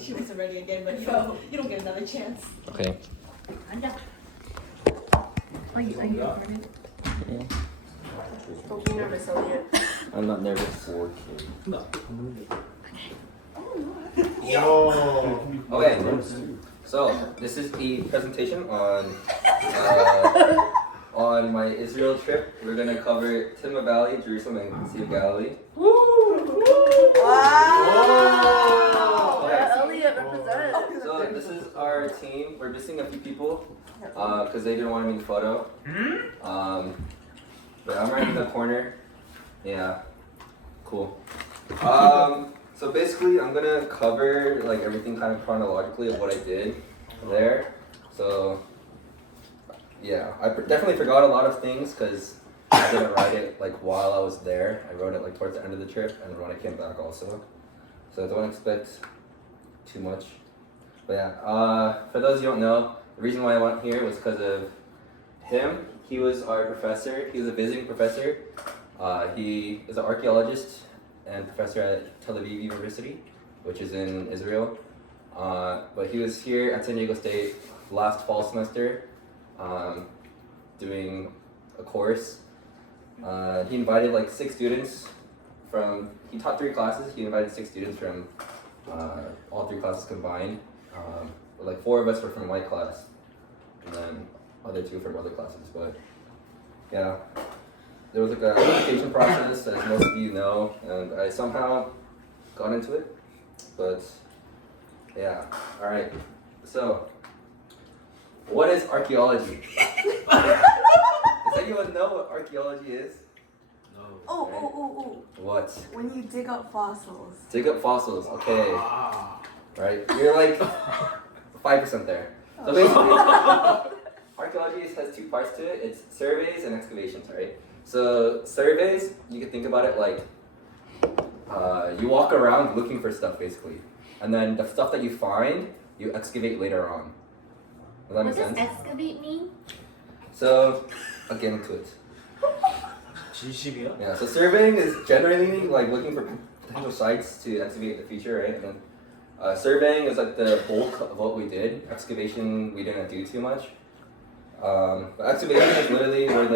she wasn't ready again, but you don't get another chance. Okay. Are you recording? Don't be nervous, Elliot. I'm not nervous. Okay. So this is a presentation on my Israel trip. We're gonna cover Timna Valley, Jerusalem, and Sea of Galilee. Wow! Yeah, Elliot represent. So this is our team. We're missing a few people because they didn't want to be in the photo. But I'm right in the corner. Yeah, cool. So basically, I'm gonna cover like everything kind of chronologically of what I did there. So yeah, I definitely forgot a lot of things because I didn't write it like while I was there. I wrote it like towards the end of the trip and when I came back also. So don't expect too much. But yeah, for those who don't know, the reason why I went here was because of him. He was our professor. He was a visiting professor. He is an archaeologist and professor at Tel Aviv University, which is in Israel. But he was here at San Diego State last fall semester, doing a course. He invited like 6 students from, he taught 3 classes. He invited 6 students from all 3 classes combined. But like 4 of us were from my class, and then other 2 from other classes. But yeah, there was like a application process, as most of you know, and I somehow got into it. But yeah, all right. So, what is archaeology? Does anyone know what archaeology is? Oh. What? When you dig up fossils. Dig up fossils. Okay. Right. You're like 5% there. So basically, archaeology has 2 parts to it. It's surveys and excavations, right? So surveys, you can think about it like you walk around looking for stuff basically, and then the stuff that you find, you excavate later on. Does that make sense? What does excavate mean? So I'll get into it. Yeah. So surveying is generally like looking for potential sites to excavate in the future, right? And then surveying is like the bulk of what we did. Excavation we didn't do too much. But excavation is literally where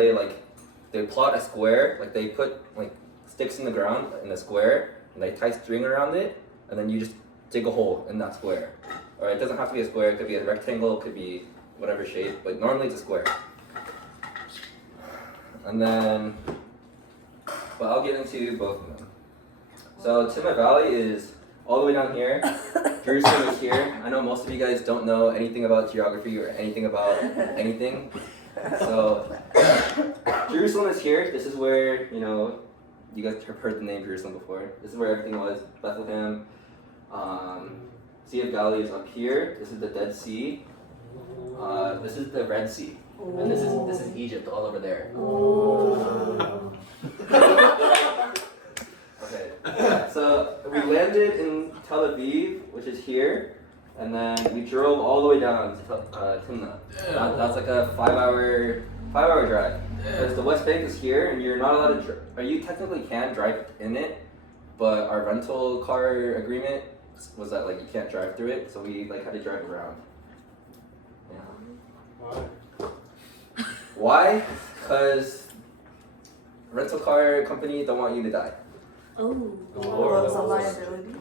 they plot a square, like they put like sticks in the ground in a square, and they tie string around it, and then you just dig a hole in that square. Or it doesn't have to be a square, it could be a rectangle, it could be whatever shape, but normally it's a square. And then, but I'll get into both of them. So Timna Valley is all the way down here. Jerusalem is here. I know most of you guys don't know anything about geography or anything about anything. So Jerusalem is here. This is where, you guys have heard the name Jerusalem before. This is where everything was. Bethlehem. Sea of Galilee is up here. This is the Dead Sea. This is the Red Sea. And this is Egypt all over there. Okay. So we landed in Tel Aviv, which is here, and then we drove all the way down to Timna. That's like a 5-hour drive. Because the West Bank is here, and you're not allowed to. You technically can drive in it, but our rental car agreement was that like you can't drive through it, so we like had to drive around. Yeah. Why? Because rental car company don't want you to die. Oh, it's a liability.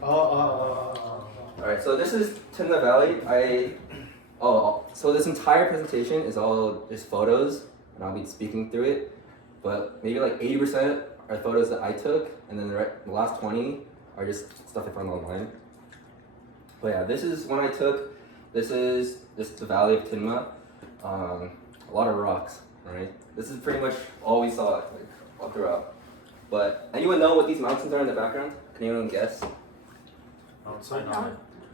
Alright, so this is Timna Valley. So this entire presentation is all just photos, and I'll be speaking through it. But maybe like 80% are photos that I took, and then the last 20 are just stuff I found online. But yeah, this is one I took. This is just the Valley of Timna. A lot of rocks, right? This is pretty much all we saw like, all throughout. But anyone know what these mountains are in the background? Can anyone guess? Mount Sinai.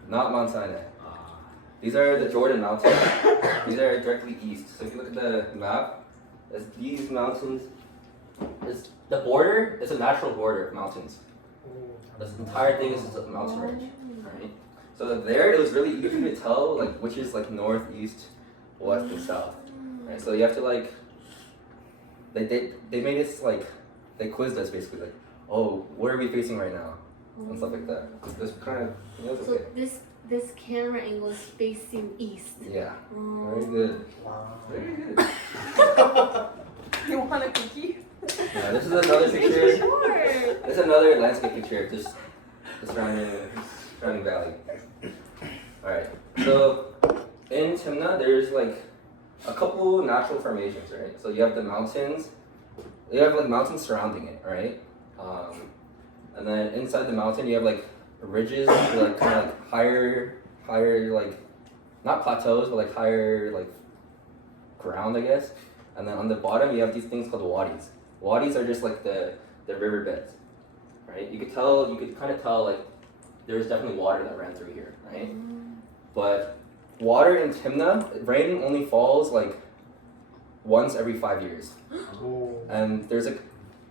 Not Mount Sinai. These are the Jordan Mountains. These are directly east. So if you look at the map, there's these mountains. The border is a natural border of mountains. This entire thing is a mountain range. Right? So there, it was really easy to tell like which is like north, east, west, and south. Right? So you have to like they made us like they quizzed us basically like, oh, where are we facing right now? And stuff like that. It was kind of, it was So okay. This camera angle is facing east. Yeah, Oh. very good. Wow. Very good. You want a cookie? Yeah, this is another picture. Sure. This is another landscape picture of just the surrounding valley. Alright, so in Timna, there's like a couple natural formations, right? So you have the mountains, you have like mountains surrounding it, right? And then inside the mountain, you have like ridges, like kind of like higher, like not plateaus, but like higher like ground, I guess. And then on the bottom, you have these things called wadis. Wadis are just like the riverbeds, right? You could kind of tell like there was definitely water that ran through here, right? But water in Timna, rain only falls like once every 5 years, Oh. and there's like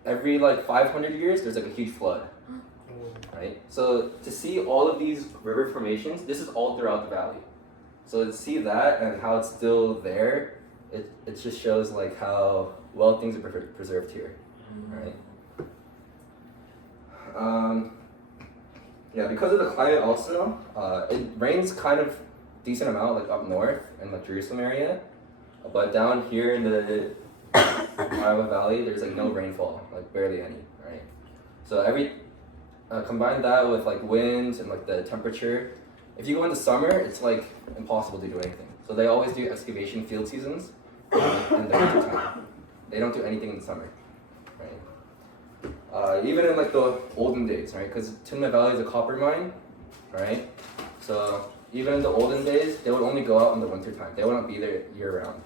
every like 500 years there's like a huge flood, right? So to see all of these river formations, this is all throughout the valley. So to see that and how it's still there, it just shows like how well things are preserved here, right? Yeah, because of the climate also, it rains kind of decent amount like up north in like Jerusalem area, but down here in the Iowa Valley, there's like no rainfall, like barely any, right? So combine that with like winds and like the temperature. If you go into summer, it's like impossible to do anything. So they always do excavation field seasons in the winter time. They don't do anything in the summer, right? Even in like the olden days, right? Because Timna Valley is a copper mine, right? So even in the olden days, they would only go out in the winter time. They wouldn't be there year round.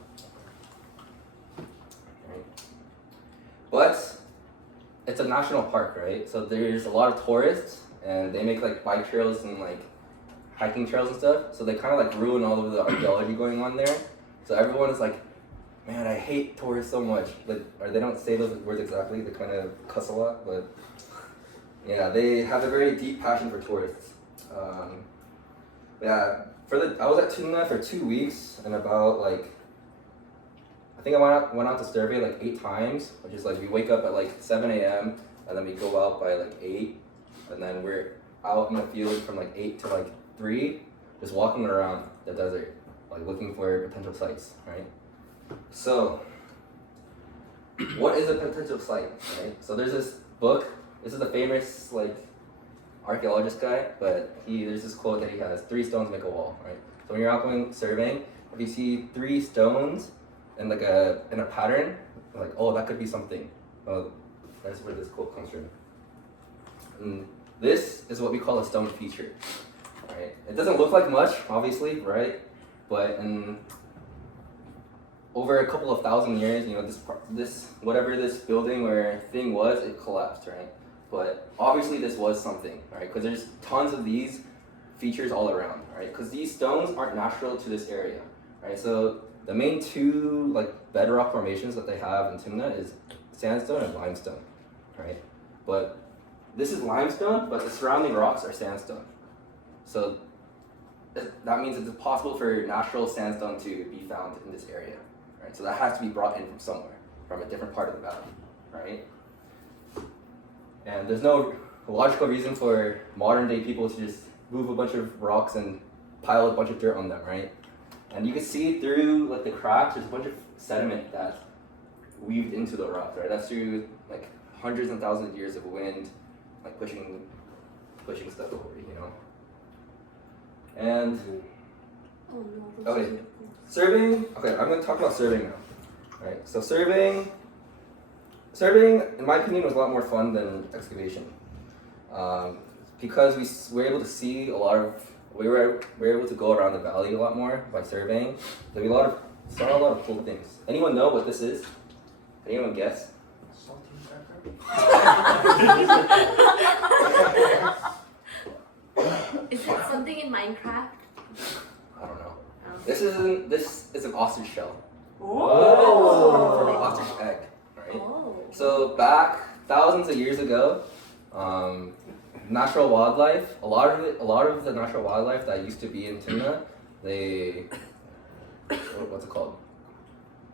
Right? But it's a national park, right? So there's a lot of tourists, and they make like bike trails and like hiking trails and stuff. So they kind of like ruin all of the archaeology going on there. So everyone is like, man, I hate tourists so much. Like, or they don't say those words exactly. They kind of cuss a lot, but yeah, they have a very deep passion for tourists. Yeah, I was at Timna for 2 weeks, and about like, I think I went out to survey like 8 times, which is like we wake up at like 7 a.m. and then we go out by like 8, and then we're out in the field from like 8 to like 3, just walking around the desert, like looking for potential sites, right? So, what is a potential site, right? So there's this book. This is a famous like archaeologist guy, but there's this quote that he has: 3 stones make a wall, right? So when you're out going surveying, if you see 3 stones in like in a pattern, like, oh, that could be something. Oh, that's where this quote comes from. And this is what we call a stone feature, right? It doesn't look like much, obviously, right? But over a couple of thousand years, you know, this whatever this building or thing was, it collapsed, right? But obviously this was something, right? Because there's tons of these features all around, right? Because these stones aren't natural to this area, right? So the main 2 like bedrock formations that they have in Timna is sandstone and limestone, right? But this is limestone, but the surrounding rocks are sandstone. So that means it's possible for natural sandstone to be found in this area, right? So that has to be brought in from somewhere, from a different part of the valley, right? And there's no logical reason for modern day people to just move a bunch of rocks and pile a bunch of dirt on them, right? And you can see through like the cracks, there's a bunch of sediment that's weaved into the rock, right? That's through like hundreds and thousands of years of wind, like pushing stuff over, you know? And Oh no. okay, surveying. Okay, I'm gonna talk about surveying now. Right. So surveying, in my opinion, was a lot more fun than excavation, because we were able to see a lot of. We were able to go around the valley a lot more by surveying. So we saw a lot of cool things. Anyone know what this is? Anyone guess? Is it something in Minecraft? I don't know. Oh. This is an ostrich shell. Oh. From an ostrich egg, right? Oh. So back thousands of years ago, natural wildlife, a lot of the natural wildlife that used to be in Timna, what's it called?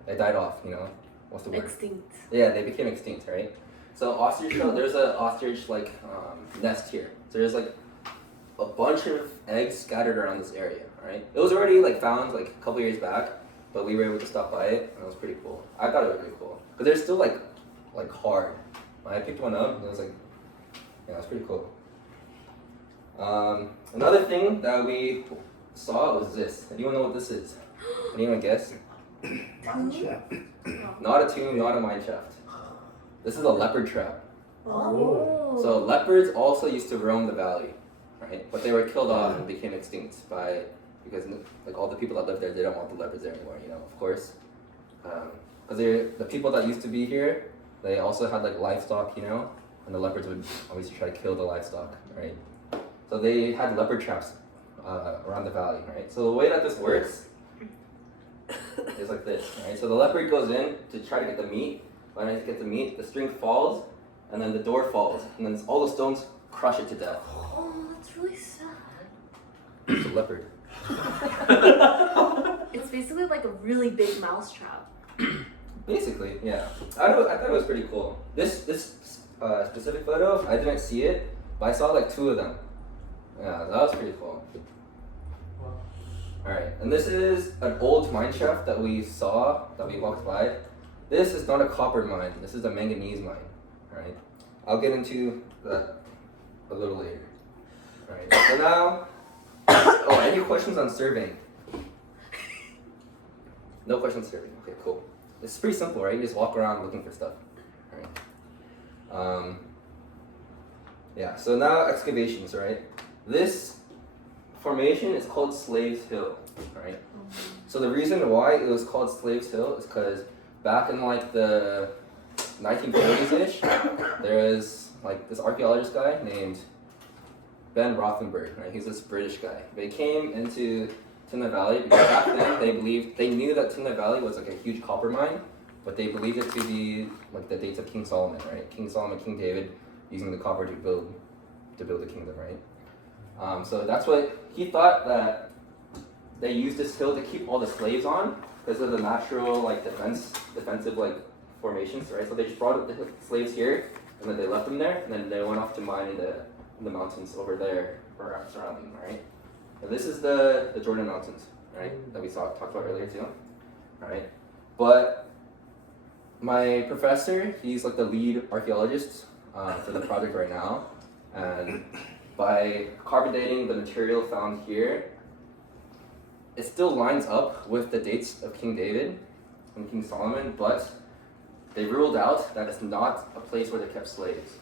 They died off, you know? What's the word? Extinct. Yeah, they became extinct, right? So ostrich shell, there's an ostrich like nest here. So there's like a bunch of eggs scattered around this area. Right? It was already like found like a couple years back, but we were able to stop by it, and it was pretty cool. I thought it was really cool because they're still like hard. I picked one up, and it was like, yeah, it's pretty cool. Another thing that we saw was this. Anyone know what this is? Anyone guess? Not a tomb, not a mine shaft. This is a leopard trap. Oh. So leopards also used to roam the valley, right? But they were killed off and became extinct because like all the people that lived there, they don't want the leopards there anymore. You know, of course, because the people that used to be here, they also had like livestock, you know, and the leopards would obviously try to kill the livestock, right? So they had leopard traps around the valley, right? So the way that this works is like this, right? So the leopard goes in to try to get the meat. When it gets the meat, the string falls, and then the door falls, and then all the stones crush it to death. Oh, that's really sad. It's a leopard. It's basically like a really big mouse trap. Basically, yeah. I thought it was pretty cool. This specific photo, I didn't see it, but I saw like 2 of them. Yeah, that was pretty cool. Alright, and this is an old mine shaft that we walked by. This is not a copper mine, this is a manganese mine. Alright, I'll get into that a little later. Alright, so now, any questions on surveying? No questions on surveying, okay, cool. It's pretty simple, right? You just walk around looking for stuff. Alright. Yeah, so now excavations, right? This formation is called Slaves Hill, right? So the reason why it was called Slaves Hill is because back in like the 1940s-ish, there was like this archaeologist guy named Ben Rothenberg, right? He's this British guy. They came into Timna Valley because back then they knew that Timna Valley was like a huge copper mine, but they believed it to be like the dates of King Solomon, right? King Solomon, King David, using the copper to build the kingdom, right? So that's what he thought, that they used this hill to keep all the slaves on because of the natural like defensive like formations, right? So they just brought up the slaves here, and then they left them there, and then they went off to mine in the mountains over there or surrounding, right? And this is the Jordan Mountains, right? That we talked about earlier too, right? But my professor, he's like the lead archaeologist for the project right now, and by carbon dating the material found here, it still lines up with the dates of King David and King Solomon, but they ruled out that it's not a place where they kept slaves,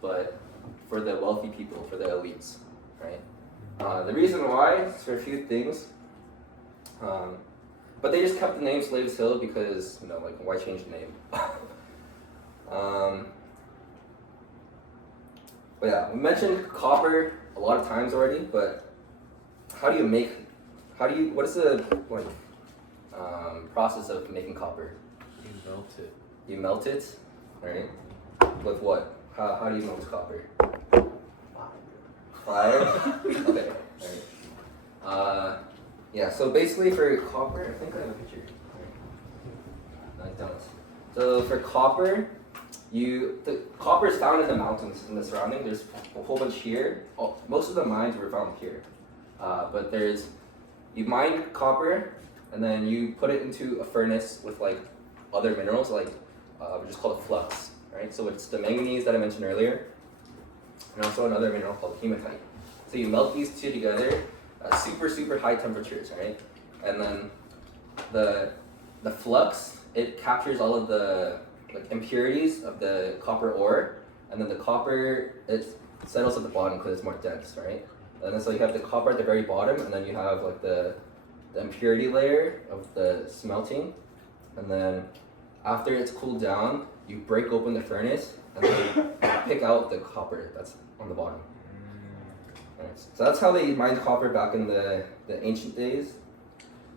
but for the wealthy people, for the elites, right? The reason why is for a few things, but they just kept the name Slaves Hill because, you know, like, why change the name? But yeah, we mentioned copper a lot of times already, but what is the like process of making copper? You melt it. You melt it, right? With what? How do you melt copper? Fire? Okay, right. Yeah, so basically for copper, I think I have a picture. No, I don't. So for copper, the copper is found in the mountains in the surrounding. There's a whole bunch here. Most of the mines were found here, but you mine copper and then you put it into a furnace with like other minerals, like we just call it flux, right? So it's the manganese that I mentioned earlier, and also another mineral called hematite. So you melt these two together at super high temperatures, right? And then the flux, it captures all of the like impurities of the copper ore, and then the copper, it settles at the bottom because it's more dense, right? And then so you have the copper at the very bottom, and then you have like the impurity layer of the smelting, and then after it's cooled down, you break open the furnace and then you pick out the copper that's on the bottom. Right. So that's how they mined copper back in the ancient days.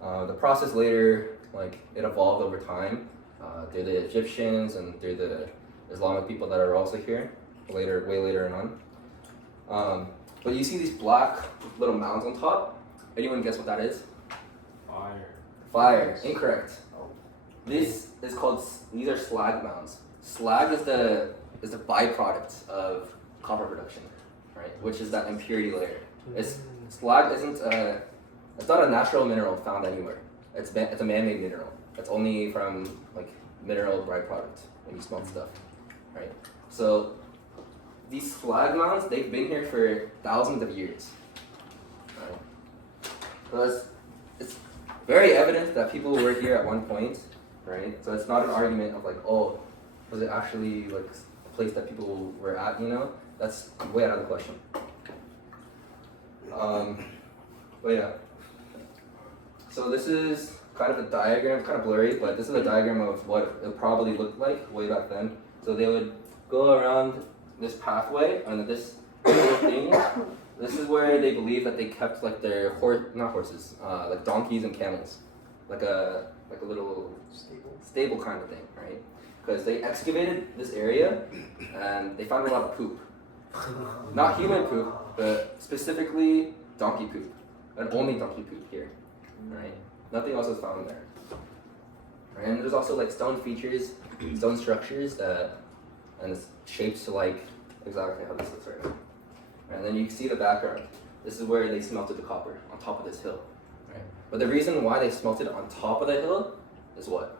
The process later, like, it evolved over time through the Egyptians and through the Islamic people that are also here way later on. But you see these black little mounds on top. Anyone guess what that is? Fire. Incorrect. These are slag mounds. Slag is the byproduct of copper production, right? Which is that impurity layer. Slag isn't it's not a natural mineral found anywhere. It's a man-made mineral. It's only from like mineral byproduct when you smelt stuff, right? So these slag mounds, they've been here for thousands of years. Right? So it's very evident that people were here at one point, right? So it's not an argument of like, oh, was it actually like a place that people were at? You know, that's way out of the question. But yeah. So this is kind of a diagram, kind of blurry, but this is a diagram of what it probably looked like way back then. So they would go around this pathway, and this little thing, this is where they believe that they kept like their like donkeys and camels, like a little stable kind of thing, right? Because they excavated this area, and they found a lot of poop. Not human poop, but specifically donkey poop, and only donkey poop here, right? Nothing else was found there. Right? And there's also like stone features, stone structures and it's shaped to like exactly how this looks right now. Right? And then you can see the background. This is where they smelted the copper on top of this hill. Right? But the reason why they smelted on top of the hill is what?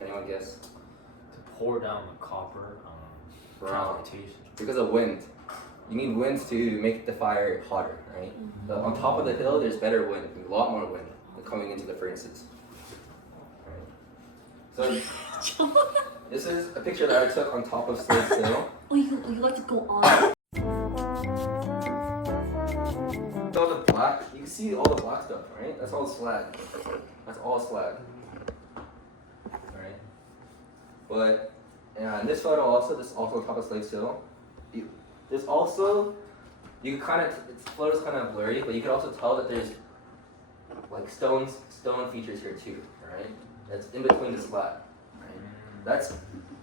Can anyone guess? To pour down the copper Wrong. transportation. Because of wind. You need winds to make the fire hotter, right? So on top of the hill, there's better wind, a lot more wind coming into the furnaces. Right. So this is a picture that I took on top of Slade's Hill. Oh, you like to go on. All the black, you can see all the black stuff, right? That's all slag. That's all slag. Alright. But yeah, in this photo also, this is also on top of Slade's Hill. There's also, you kind of, its photo's kind of blurry, but you can also tell that there's like stone features here too, right? That's in between the slag, right? That's,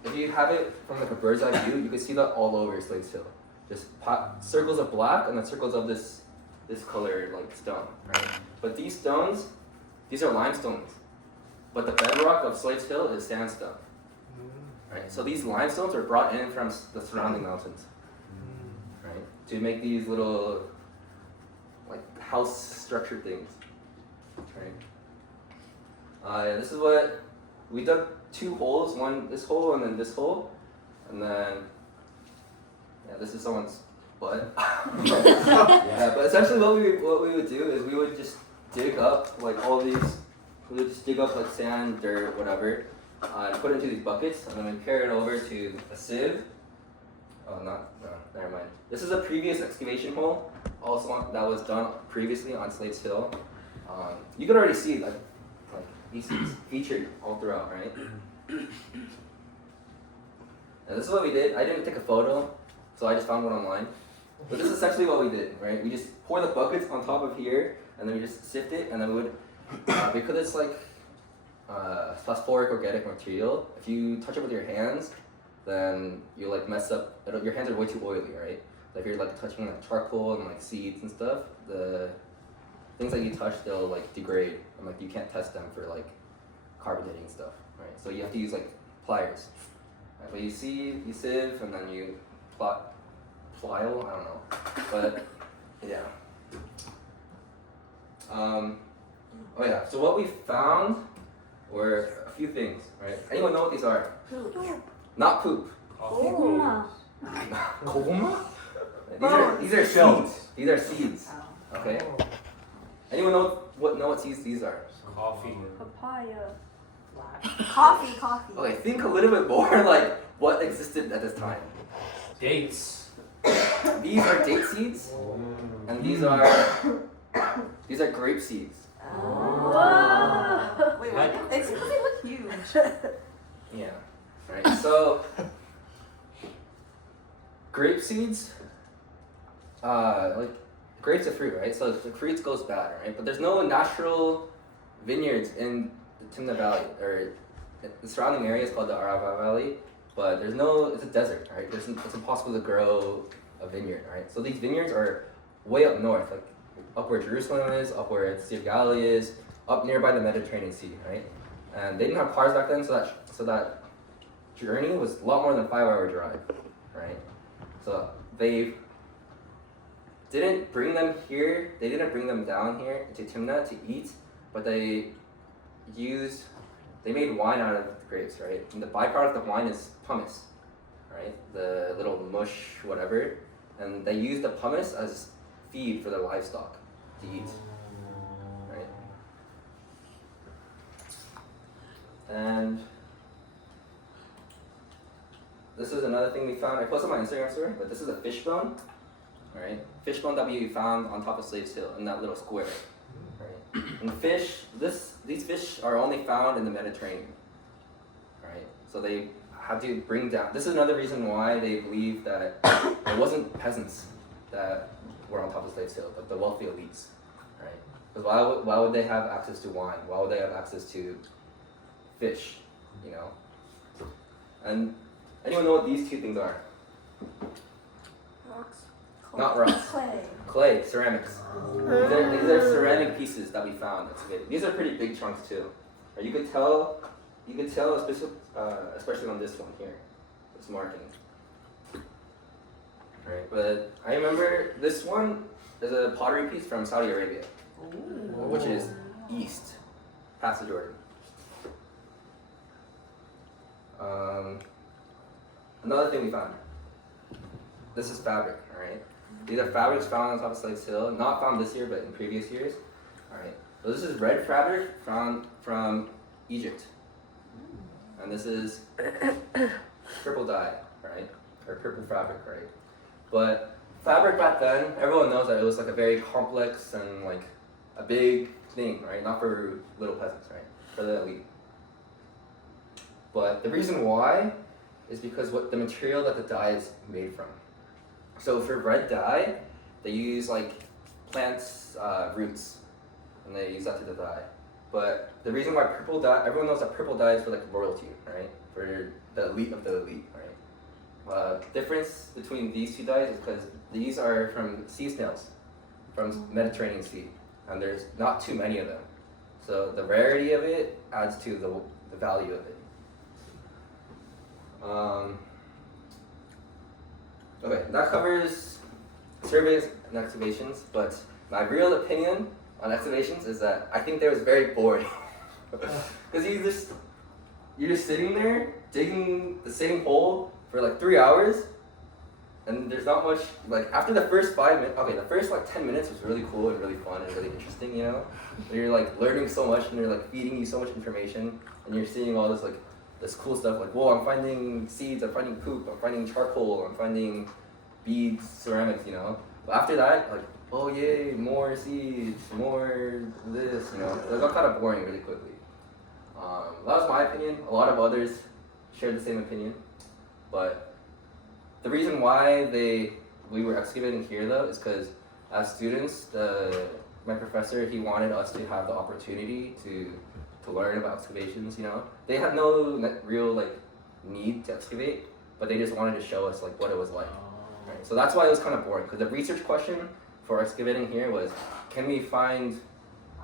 if you have it from like a bird's eye view, you can see that all over Slade's Hill. Just circles of black and then circles of this colored like stone, right? But these stones, these are limestones, but the bedrock of Slade's Hill is sandstone, right? So these limestones were brought in from the surrounding mountains, right? To make these little like house structure things. Right. This is what we dug 2 holes, one this hole and then this hole, and then yeah, this is someone's butt. Yeah, but essentially what we would do is we would just dig up like all these. We would just dig up like sand, dirt, whatever, and put it into these buckets, and then we carry it over to a sieve. Oh, no, never mind. This is a previous excavation hole, also that was done previously on Slade's Hill. You can already see like these featured all throughout, right? And this is what we did. I didn't take a photo, so I just found one online. But this is essentially what we did, right? We just pour the buckets on top of here, and then we just sift it, and then we would, because it's like phosphoric organic material, if you touch it with your hands, then you like mess up, your hands are way too oily, right? So if you're like touching like charcoal and like seeds and stuff, the things that you touch, they'll like degrade, and like you can't test them for like carbonating and stuff, right? So you have to use like pliers. Right? But you sieve, and then you plial, I don't know, but yeah. Oh yeah. So what we found were a few things, right? Anyone know what these are? Not poop. Oh. Koguma? These are seeds. These are seeds. Okay. Anyone know what seeds these are? Coffee. Papaya. Coffee. Okay, think a little bit more like what existed at this time. Dates. These are date seeds, and these are grape seeds. Whoa. Wait, What? what? It's because they look huge. Yeah. Right. So grape seeds, like grapes are fruit, right? So the fruit goes bad, right? But there's no natural vineyards in the Timna Valley, or the surrounding area is called the Arava Valley, but it's a desert, right? It's impossible to grow a vineyard, right? So these vineyards are way up north, like up where Jerusalem is, up where the Sea of Galilee is, up nearby the Mediterranean Sea, right? And they didn't have cars back then, so that journey was a lot more than a 5-hour drive, right? So they didn't bring them here. They didn't bring them down here to Timna to eat, but they made wine out of the grapes, right? And the byproduct of wine is pumice, right? The little mush, whatever, and they use the pumice as feed for their livestock to eat, right? And this is another thing we found. I posted on my Instagram story, but this is a fish bone, right? Fish bone that we found on top of Slaves Hill in that little square, right? And these fish are only found in the Mediterranean, right? So they had to bring down. This is another reason why they believe that it wasn't peasants that were on top of Slaves Hill, but the wealthy elites, right? Because why would they have access to wine? Why would they have access to fish, you know? And anyone know what these two things are? Rocks. Not rocks. Clay. Clay, ceramics. These are ceramic pieces that we found. These are pretty big chunks too. Right? You could tell, especially on this one here, this marking. Right, but I remember this one is a pottery piece from Saudi Arabia, which is east, past the Jordan. Another thing we found. This is fabric, alright? These are fabrics found on top of Slaves Hill, not found this year, but in previous years. Alright, so this is red fabric found from Egypt. And this is purple dye, right? Or purple fabric, right? But fabric back then, everyone knows that it was like a very complex and like a big thing, right? Not for little peasants, right? For the elite. But the reason why is because what the material that the dye is made from. So for red dye, they use like plants' roots, and they use that to dye. But the reason why purple dye, everyone knows that purple dye is for like royalty, right? For the elite of the elite, right? Difference between these two dyes is because these are from sea snails, from Mediterranean Sea, and there's not too many of them. So the rarity of it adds to the value of it. Okay, that covers surveys and excavations, but my real opinion on excavations is that I think they was very boring. Because you're just sitting there digging the same hole for like 3 hours, and there's not much, like after the first 5 minutes, okay, the first like 10 minutes was really cool and really fun and really interesting, you know? And you're like learning so much and they're like feeding you so much information, and you're seeing all this like this cool stuff like, whoa, I'm finding seeds, I'm finding poop, I'm finding charcoal, I'm finding beads, ceramics, you know? But after that, like, oh yay, more seeds, more this, you know? It got kind of boring really quickly. That was my opinion. A lot of others shared the same opinion. But the reason why we were excavating here though is because as students, my professor, he wanted us to have the opportunity to learn about excavations, you know. They had no real like need to excavate, but they just wanted to show us like what it was like. Right? So that's why it was kind of boring, because the research question for excavating here was, can we find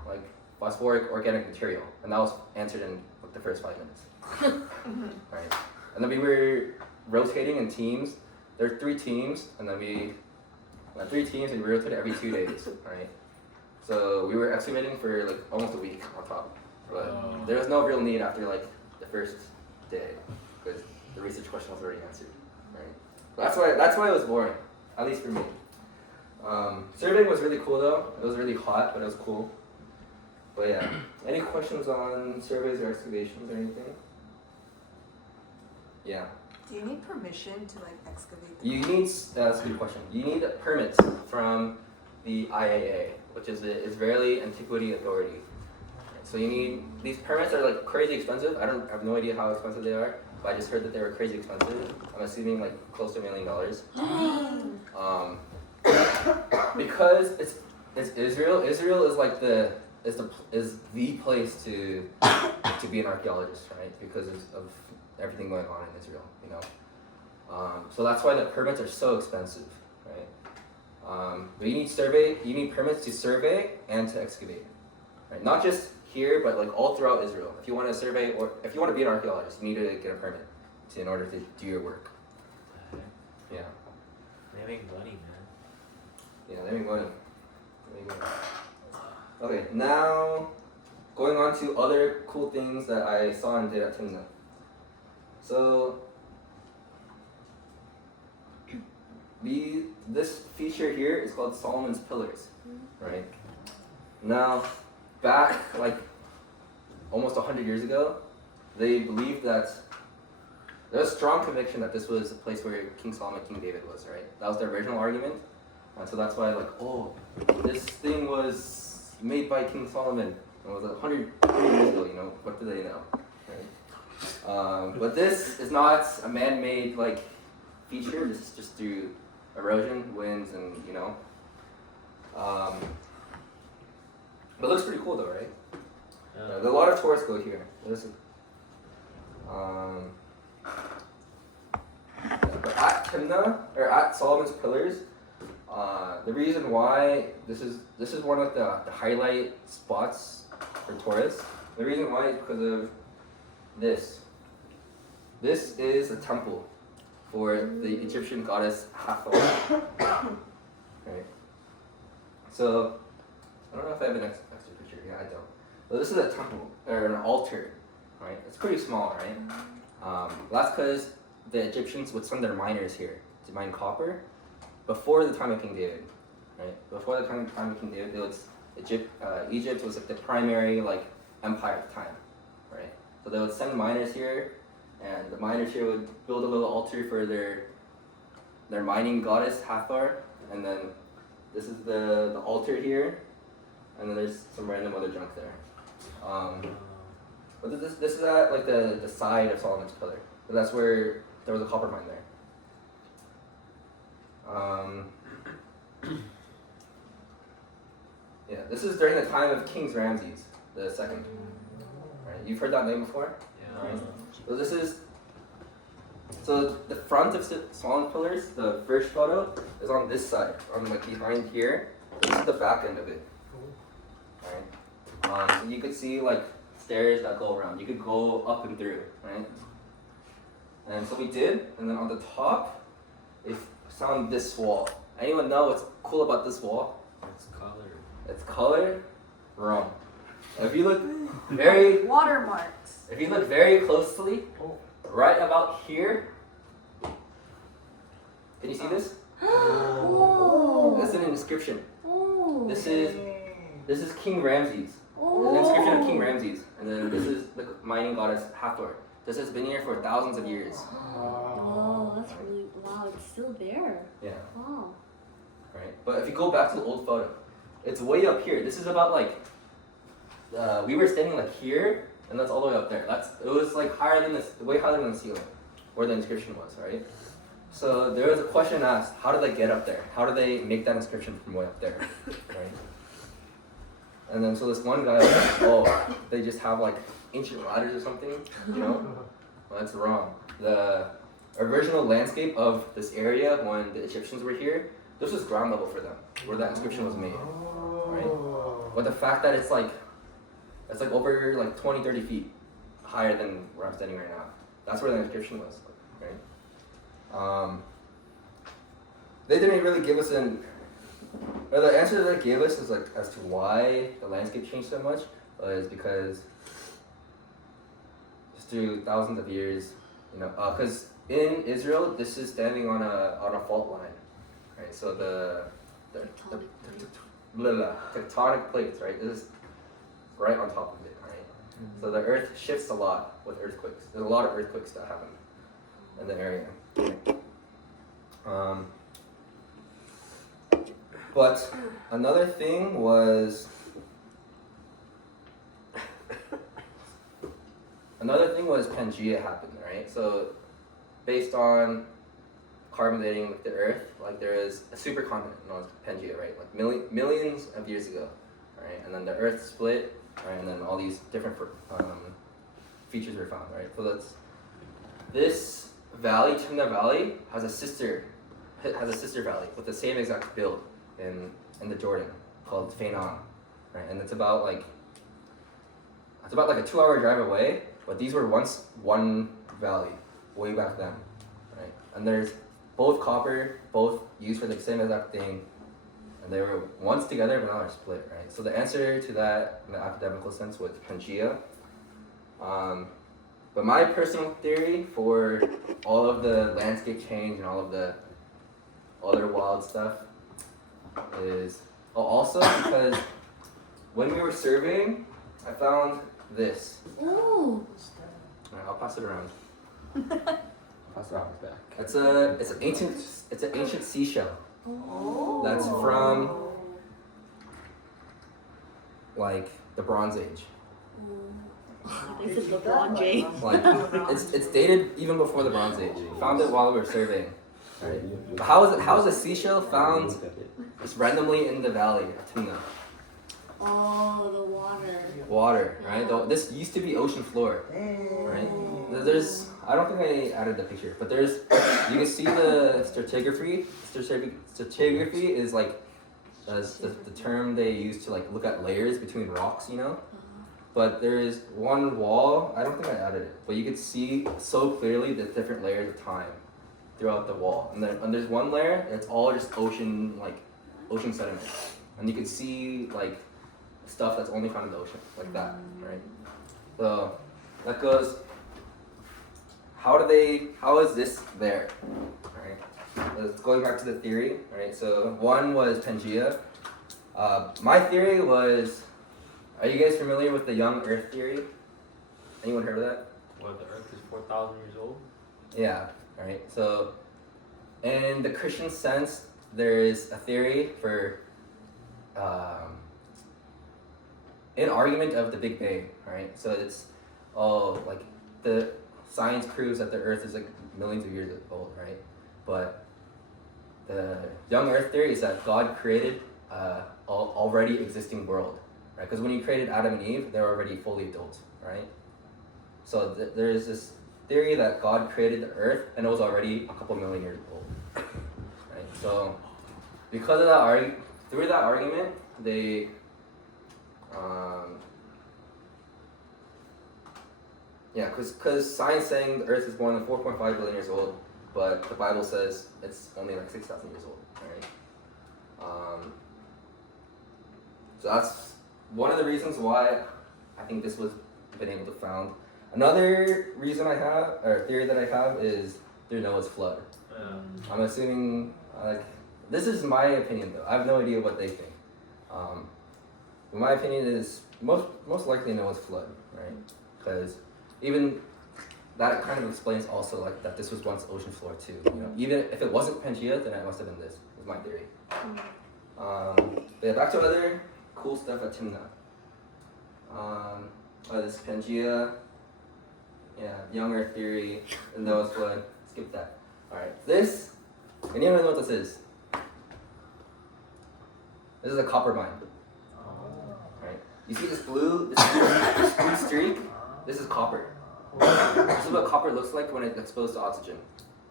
like phosphoric organic material? And that was answered in like, the first 5 minutes. Right? And then we were rotating in teams. There are 3 teams, and then we rotated every 2 days, right? So we were excavating for like almost a week on top. But there was no real need after like the first day, because the research question was already answered, right? That's why it was boring, at least for me. Surveying was really cool though. It was really hot, but it was cool. But yeah, any questions on surveys or excavations or anything? Yeah. Do you need permission to like excavate? You need, that's a good question. You need permits from the IAA, which is the Israeli Antiquity Authority. So you need, these permits are like crazy expensive. I have no idea how expensive they are, but I just heard that they were crazy expensive. I'm assuming like close to $1 million. Because it's Israel. Israel is like the place to be an archaeologist, right? Because of everything going on in Israel, you know. So that's why the permits are so expensive, right? But you need permits to survey and to excavate, right? Not just here, but like all throughout Israel. If you want to survey or if you want to be an archaeologist, you need to get a permit in order to do your work. Yeah. They make money, man. Yeah, let me go. Okay, now going on to other cool things that I saw and did at Timna. So this feature here is called Solomon's Pillars, right? Now, back like almost 100 years ago, they believed that there was strong conviction that this was a place where King Solomon, King David was, right? That was the original argument. And so that's why, like, oh, this thing was made by King Solomon. It was 100 years ago, you know, what do they know, right? But this is not a man-made, like, feature. This is just through erosion, winds, and, you know. But it looks pretty cool, though, right? There's a lot of tourists go here. But at Timna, or at Solomon's Pillars, the reason why this is one of the highlight spots for tourists. The reason why is because of this. This is a temple for the Egyptian goddess Hathor. Right. So I don't know if I have an extra picture. Yeah, I don't. So this is a temple or an altar, right? It's pretty small, right? That's because the Egyptians would send their miners here to mine copper before the time of King David, right? Before the time of King David, Egypt was like the primary like empire at the time, right? So they would send miners here, and the miners here would build a little altar for their mining goddess Hathor, and then this is the altar here, and then there's some random other junk there. But this is at like the side of Solomon's Pillar. So that's where there was a copper mine there. Yeah, this is during the time of King Ramses II. Right, you've heard that name before? Yeah. Right. So the front of Solomon's Pillars, the first photo, is on this side, on like behind here. This is the back end of it. Right. So you could see like stairs that go around. You could go up and through, right? And so we did, and then on the top, it found this wall. Anyone know what's cool about this wall? It's colored. It's colored wrong. If you look very Watermarks. If you look very closely, right about here, can you see this? Oh. That's an inscription. Oh. This is King Ramses. There's an inscription of King Ramses, and then this is the mining goddess Hathor. This has been here for thousands of years. Oh, that's really wow. It's still there. Yeah. Wow. Right. But if you go back to the old photo, it's way up here. This is about like we were standing like here, and that's all the way up there. It was like higher than this, way higher than the ceiling, where the inscription was, right? So there was a question asked: how did they get up there? How did they make that inscription from way up there, right? And then so this one guy was like, oh, they just have like ancient ladders or something, you know? Well, that's wrong. The original landscape of this area when the Egyptians were here, this was ground level for them, where that inscription was made, right? But the fact that it's like over like 20, 30 feet higher than where I'm standing right now, that's where the inscription was, right? They didn't really give us the answer that they gave us is like as to why the landscape changed so much was because just through thousands of years, you know, because in Israel this is standing on a fault line, right? So the tectonic plates, right? This is right on top of it, right? Mm-hmm. So the earth shifts a lot with earthquakes. There's a lot of earthquakes that happen in the area. Right? But another thing was Pangea happened, right? So based on carbon dating with the Earth, like there is a supercontinent known as Pangea, right? Like millions of years ago, right? And then the Earth split, right? And then all these different features were found, right? So this valley, Timna Valley, has a sister valley with the same exact build in the Jordan called Feinan, right? And it's about like a 2-hour drive away, but these were once one valley way back then, right? And there's both copper, both used for the same exact thing, and they were once together, but now they're split, right? So the answer to that, in the academical sense, was Pangaea. But my personal theory for all of the landscape change and all of the other wild stuff is also because when we were surveying, I found this. Ooh. Alright, I'll pass it around. Pass it off his back. It's an ancient seashell. Oh. That's from like the Bronze Age. This is LeBron James. Like it's dated even before the Bronze Age. Found it while we were surveying. Right. But how is a seashell found just randomly in the valley of Timna? Oh, the water. Water, right? This used to be ocean floor, right? There's I don't think I added the picture, but there's you can see the stratigraphy. Stratigraphy is like the term they use to like look at layers between rocks, you know. But there is one wall, I don't think I added it, but you could see so clearly the different layers of time throughout the wall. And there's one layer, it's all just ocean sediment. And you can see like stuff that's only found in the ocean, like that, right? So that goes, how is this there, right? Going back to the theory, right? So one was Pangaea. My theory was, are you guys familiar with the young Earth theory? Anyone heard of that? What, the Earth is 4,000 years old? Yeah, right. So, in the Christian sense, there is a theory for an argument of the Big Bang, right? So it's like the science proves that the Earth is like millions of years old, right? But the young Earth theory is that God created already existing world. Right, because when you created Adam and Eve, they were already fully adults, right? So there is this theory that God created the earth and it was already a couple million years old, right? So because of that through that argument, they because science saying the earth is more than 4.5 billion years old, but the Bible says it's only like 6,000 years old, right? So that's one of the reasons why I think this was been able to found. Another reason I have, or theory that I have, is through Noah's flood. I'm assuming, this is my opinion though. I have no idea what they think. But my opinion is most likely Noah's flood, right? Because even that kind of explains also like that this was once ocean floor too. You know, even if it wasn't Pangaea, then it must have been this. Is my theory. But yeah, back to other cool stuff at Timna. This Pangaea, young Earth theory, and Noah's flood. Skip that. Alright, this, anyone know what this is? This is a copper mine. Right? You see this blue streak? This is copper. This is what copper looks like when it's exposed to oxygen.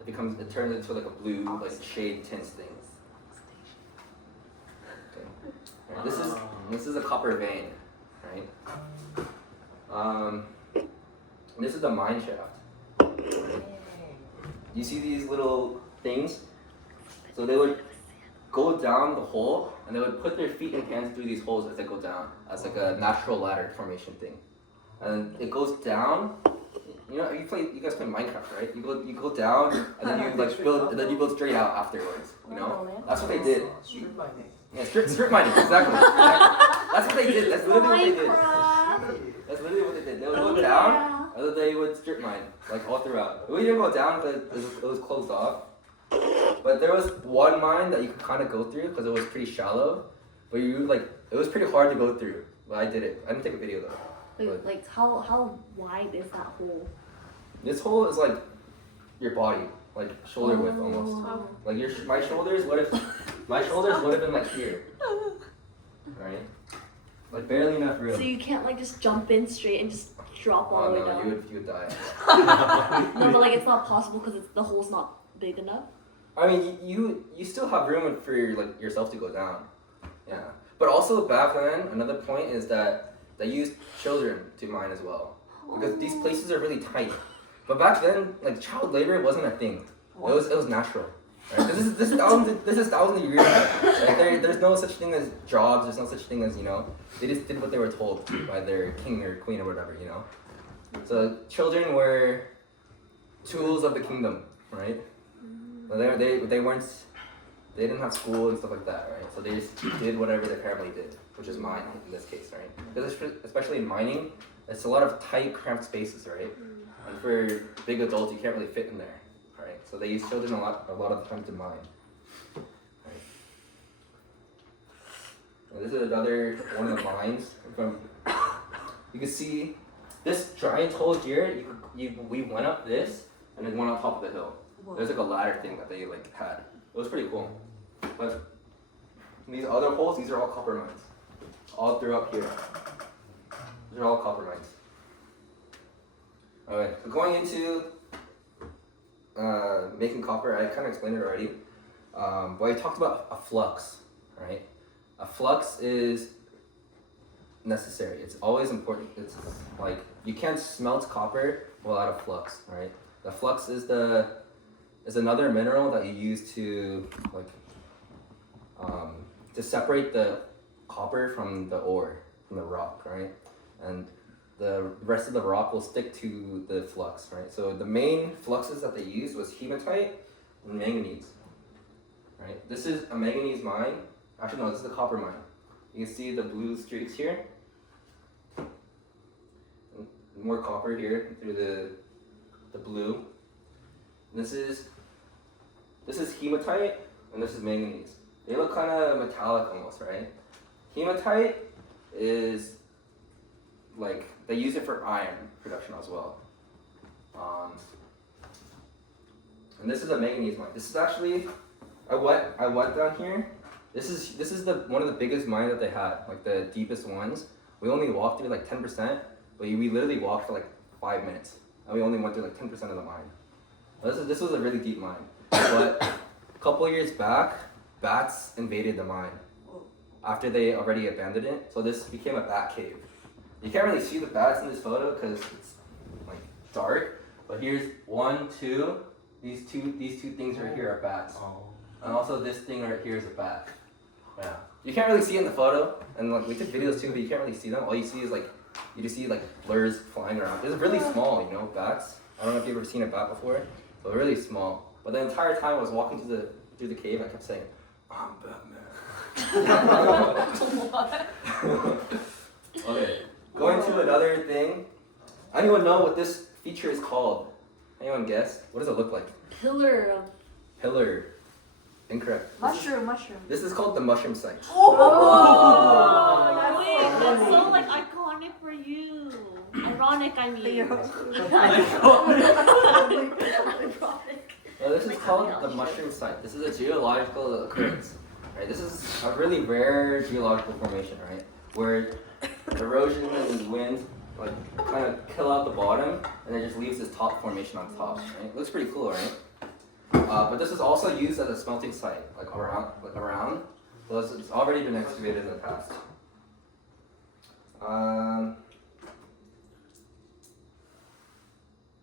It turns into like a blue, like shade tint thing. Right, this is a copper vein, right? This is the mine shaft. You see these little things? So they would go down the hole and they would put their feet and hands through these holes as they go down, as like a natural ladder formation thing. And it goes down. You know, you guys play Minecraft, right? You go down and then you build straight out afterwards. You know, that's what they did. Strip mining. Yeah, strip mining, exactly. That's what they did. That's literally what they did. Minecraft. That's literally what they did. They would go down, and then they would strip mine, like all throughout. We didn't go down because it was closed off. But there was one mine that you could kind of go through because it was pretty shallow. But it was pretty hard to go through. But I did it. I didn't take a video though. Wait, like how wide is that hole? This hole is like your body, like shoulder width almost. Like my shoulders would have been like here, right? Like barely enough room. So you can't like just jump in straight and just drop all the way no, down. you would die. No, but like it's not possible because the hole's not big enough. I mean, you still have room for yourself to go down, yeah. But also back then, another point is that they used children to mine as well, because these places are really tight. But back then, like child labor wasn't a thing. It was natural. Right? This is thousands of years ago. Right? There's no such thing as jobs. There's no such thing as They just did what they were told by their king or queen or whatever. So children were tools of the kingdom, right? But they weren't. They didn't have school and stuff like that, right? So they just did whatever their family did, which is mine in this case, right? Because especially in mining, it's a lot of tight, cramped spaces, right? And for big adults, you can't really fit in there, right? So they use children a lot of the time to mine. Right? And this is another one of the mines. You can see this giant hole here. We went up this and then went on top of the hill. There's like a ladder thing that they had. It was pretty cool. But these other holes, these are all copper mines. All throughout here. These are all copper mines. Alright, so going into making copper, I kind of explained it already. But I talked about a flux, right? A flux is necessary. It's always important. It's like you can't smelt copper without a flux, right? The flux is another mineral that you use to to separate the copper from the ore, from the rock, right? And the rest of the rock will stick to the flux, right? So the main fluxes that they used was hematite and manganese, right? This is a manganese mine. Actually, no, this is a copper mine. You can see the blue streaks here. And more copper here through the blue. And this is hematite and this is manganese. They look kind of metallic almost, right? Hematite is they use it for iron production as well. And this is a manganese mine. This is actually, I went down here. This is one of the biggest mines that they had, like the deepest ones. We only walked through 10%, but we literally walked for 5 minutes, and we only went through 10% of the mine. This was a really deep mine, but a couple years back, bats invaded the mine after they already abandoned it. So this became a bat cave. You can't really see the bats in this photo because it's dark. But here's 1, 2. These two things right here are bats, and also this thing right here is a bat. Yeah. You can't really see it in the photo, and we took videos too, but you can't really see them. All you see is you just see blurs flying around. It's really small, bats. I don't know if you've ever seen a bat before. But really small. But the entire time I was walking through the cave, I kept saying, "I'm Batman." Okay, going to another thing. Anyone know what this feature is called? Anyone guess? What does it look like? Pillar. Pillar. Incorrect. Mushroom. This is called the mushroom site. Oh, wait, that's so iconic for you. Ironic, I mean. Well, this is called the mushroom site. This is a geological occurrence, right? This is a really rare geological formation, right? Where erosion and wind kind of kill out the bottom, and it just leaves this top formation on top, right? It looks pretty cool, right? But this is also used as a smelting site, around. So it's already been excavated in the past.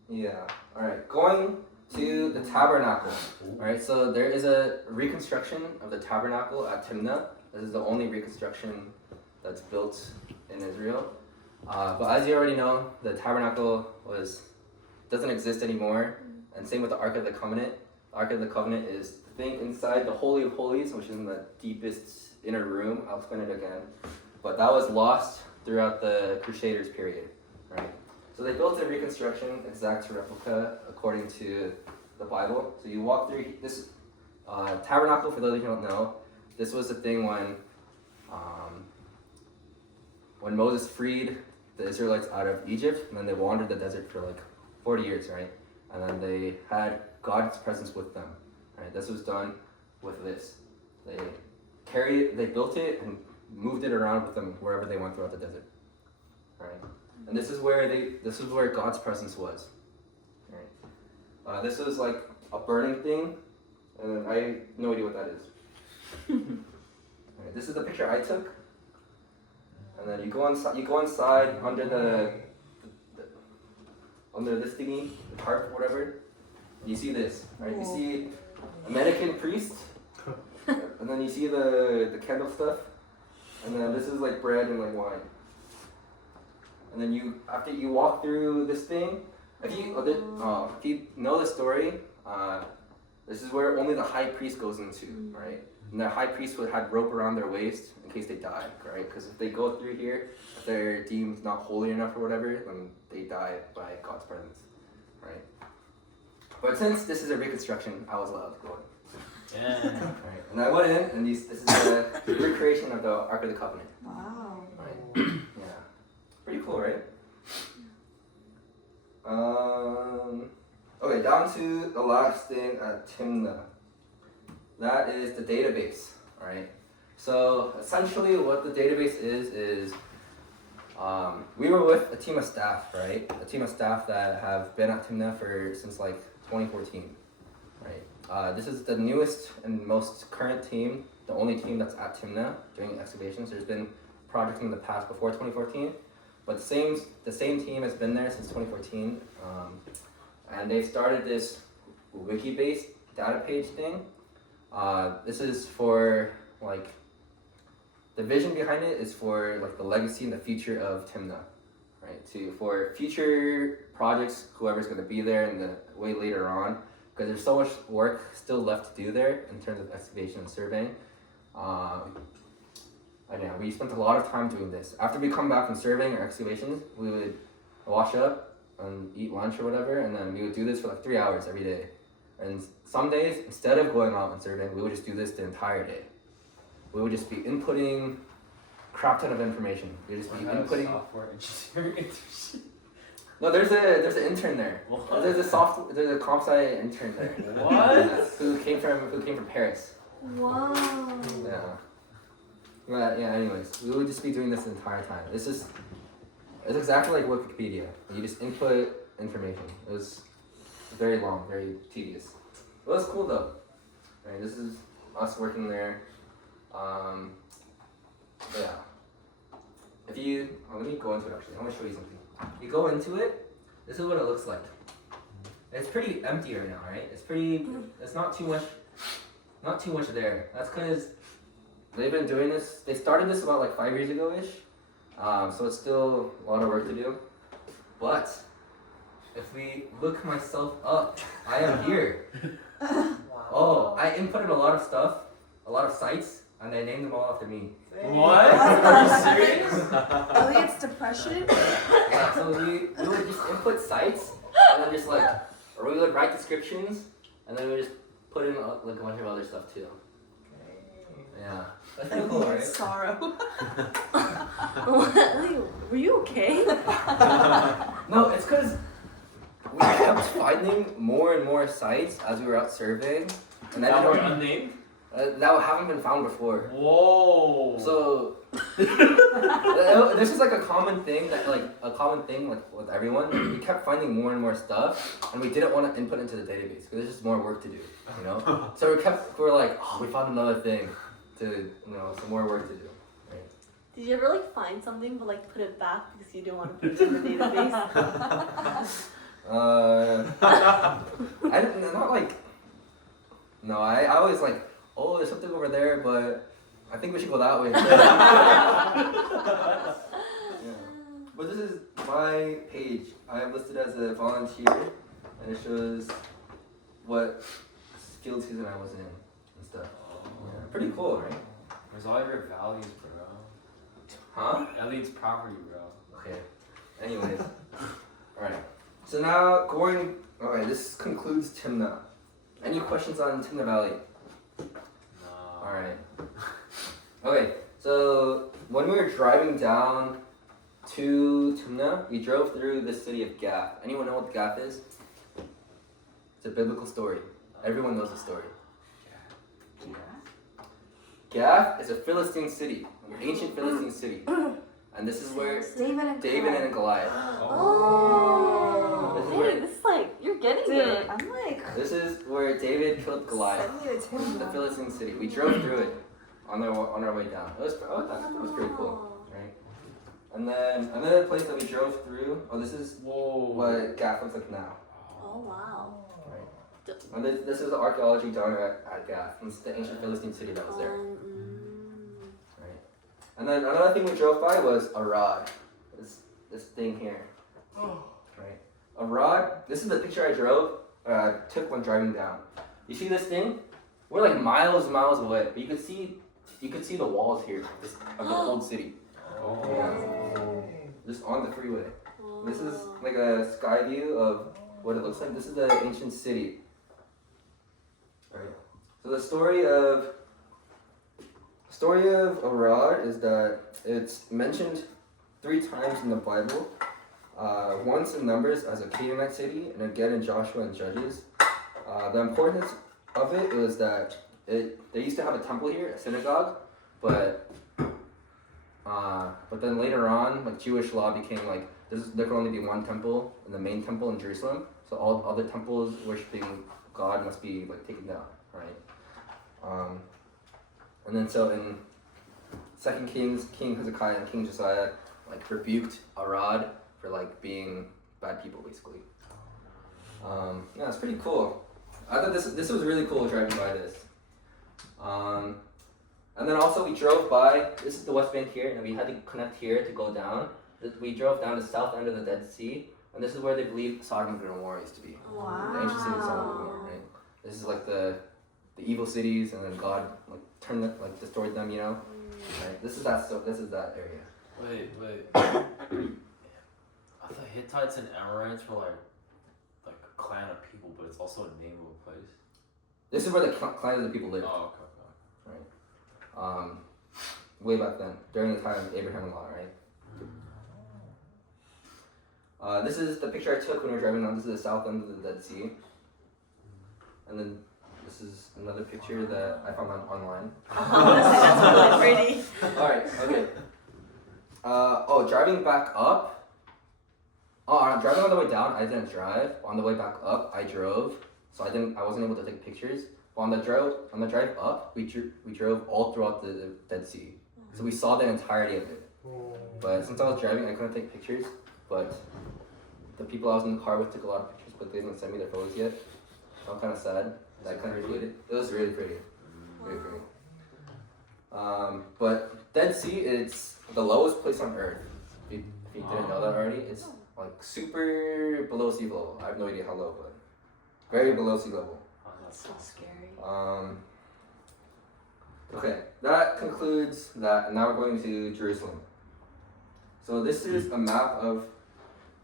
Yeah. All right. Going to the tabernacle. All right. So there is a reconstruction of the tabernacle at Timnah. This is the only reconstruction that's built in Israel. But as you already know, the tabernacle doesn't exist anymore. And same with the Ark of the Covenant. The Ark of the Covenant is the thing inside the Holy of Holies, which is in the deepest inner room. I'll explain it again. But that was lost throughout the Crusaders period, right? So they built a reconstruction, exact replica, according to the Bible. So you walk through this tabernacle, for those of you who don't know, this was the thing when Moses freed the Israelites out of Egypt, and then they wandered the desert for 40 years, right? And then they had God's presence with them, right? This was done with this. They built it and moved it around with them wherever they went throughout the desert, right? And this is where God's presence was, right? This was a burning thing, and I have no idea what that is. Right, this is the picture I took, and then you go inside under under this thingy, the tarp, whatever. You see this, right? You see a mannequin priest, and then you see the candle stuff, and then this is like bread and like wine. And then you, after you walk through this thing, if you know the story, this is where only the high priest goes into, right? And the high priest would have rope around their waist in case they die, right? Because if they go through here, if they're deemed not holy enough or whatever, then they die by God's presence, right? But since this is a reconstruction, I was allowed to go in. Yeah. Right. And I went in, and this is the recreation of the Ark of the Covenant. Wow. Right. Yeah. Pretty cool, right? Okay, down to the last thing at Timna. That is the database, right? So essentially what the database is we were with a team of staff, right? A team of staff that have been at Timna since like 2014, right? This is the newest and most current team, the only team that's at Timna doing excavations. There's been projects in the past before 2014, but the same team has been there since 2014, and they started this wiki-based data page thing. This is for like the vision behind it is for like the legacy and the future of Timna, right? For future projects, whoever's going to be there in the way later on, because there's so much work still left to do there in terms of excavation and surveying. And yeah, we spent a lot of time doing this. After we come back from surveying or excavations, we would wash up and eat lunch or whatever, and then we would do this for like 3 hours every day. And some days, instead of going out and surveying, we would just do this the entire day. We would just be inputting crap ton of information. We would just be inputting. Software engineering. No, there's an intern there. What? There's a comp sci intern there. What? Who came from Paris. Whoa. Yeah. But yeah, anyways, we would just be doing this the entire time. It's exactly like Wikipedia. You just input information. It was very long, very tedious. It was cool though. Right, this is us working there. Yeah. If you, let me go into it actually. I want to show you something. You go into it, this is what it looks like. It's pretty empty right now, right? It's not too much there. That's because they've been doing this, they started this about like 5 years ago-ish. So it's still a lot of work to do. But if we look myself up, I am here. Oh, I inputted a lot of stuff, a lot of sites, and they named them all after me. What? Are you serious? Elliot's depression? Yeah, so we would just input sites, and then just like, or we would write descriptions, and then we would just put in like a bunch of other stuff too. Yeah, that's pretty cool, right? Elliot's sorrow. Were you okay? No, it's because we kept finding more and more sites as we were out surveying, and That were then unnamed? that haven't been found before. Whoa. So this is like a common thing with everyone. We kept finding more and more stuff, and we didn't want to input into the database because there's just more work to do, you know. So we were like, oh, we found another thing some more work to do. Right? Did you ever like find something but like put it back because you didn't want to put it in the database? I didn't, not like. No, I always like, oh, there's something over there, but I think we should go that way. Yeah. But this is my page. I am listed as a volunteer, and it shows what field season I was in and stuff. Yeah. Pretty cool, right? Where's all your values, bro? Huh? Elliot's property, bro. Okay. Anyways. Alright. So now okay, this concludes Timna. Any questions on Timna Valley? No. Alright. Okay, so when we were driving down to Timna, we drove through the city of Gath. Anyone know what Gath is? It's a biblical story. Everyone knows the story. Gath is a Philistine city, an ancient Philistine city. And this is where David and Goliath. Oh. This is Hey, where- this is like, you're getting Dude, it. I'm like, This is where David killed Goliath. send me to The Tim. Philistine city. We drove through it on our way down. I thought it was pretty cool, right? And then another place that we drove through. Oh, this is Whoa. what Gath looks like now. Oh, wow. Right. And this is the archaeology done at Gath. This is the ancient Philistine city that was there. Right. And then another thing we drove by was Arad. This thing here. Right. Arad. This is the picture I took when driving down. You see this thing? We're like miles and miles away, but you could see the walls here of the old city. Oh. Just on the freeway. This is like a sky view of what it looks like. This is the ancient city. Right. So the story of Arad is that it's mentioned 3 times in the Bible. Once in Numbers as a Canaanite city, and again in Joshua and Judges. The importance of it was that they used to have a temple here, a synagogue, but then later on, like Jewish law became like there can only be one temple, in the main temple in Jerusalem. So all other temples worshiping God must be like taken down, right? And then so in 2 Kings, King Hezekiah and King Josiah like rebuked Arad for like being bad people, basically. Yeah, it's pretty cool. I thought this was really cool driving by this. And then also we drove by, this is the West Bank here, and we had to connect here to go down. We drove down the south end of the Dead Sea, and this is where they believe Sodom and Gomorrah used to be. Wow. The ancient city of Sodom and Gomorrah, right? This is like the evil cities, and then God like destroyed them, you know? Right? This is that area. Wait. I thought Hittites and Amorites were like a clan of people, but it's also a name of a place. This is where the clan of the people lived. Oh, okay. Way back then, during the time of Abraham and Lot, right? This is the picture I took when we were driving down. This is the south end of the Dead Sea. And then this is another picture that I found online. That's really pretty. Alright, okay. Driving back up. Driving on the way down, I didn't drive. On the way back up, I drove. So I wasn't able to take pictures. But on the drive up, we drove all throughout the Dead Sea. So we saw the entirety of it. But since I was driving, I couldn't take pictures. But the people I was in the car with took a lot of pictures, but they didn't send me their photos yet. So I'm kind of sad that I couldn't record it. It was really pretty. Very pretty. But Dead Sea, it's the lowest place on Earth. If you didn't know that already, it's like super below sea level. I have no idea how low, but very below sea level. That's so scary. Okay, that concludes that, and now we're going to Jerusalem. So this is a map of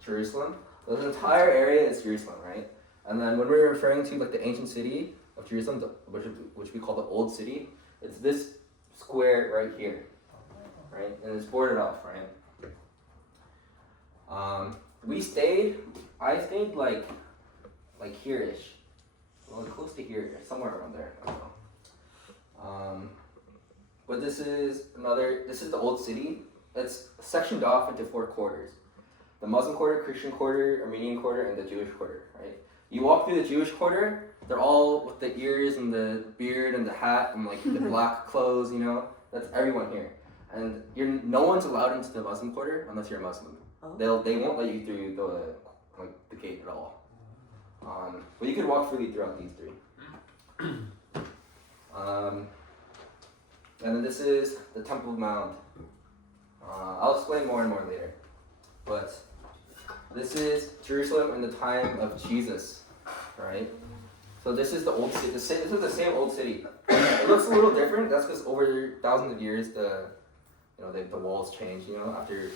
Jerusalem. This entire area is Jerusalem, right? And then when we're referring to like the ancient city of Jerusalem, which we call the Old City, it's this square right here, right? And it's boarded off, right? I stayed like here-ish. Well, close to here, somewhere around there. I don't know. But this is the Old City. It's sectioned off into 4 quarters: the Muslim quarter, Christian quarter, Armenian quarter, and the Jewish quarter. Right? You walk through the Jewish quarter; they're all with the ears and the beard and the hat and like the black clothes. You know, that's everyone here. And no one's allowed into the Muslim quarter unless you're a Muslim. Oh. They won't let you through the gate at all. But you could walk freely throughout these 3. And then this is the Temple Mount. I'll explain more and more later. But this is Jerusalem in the time of Jesus, right? So this is the old city. This is the same old city. It looks a little different. That's because over thousands of years, the walls changed. You know, after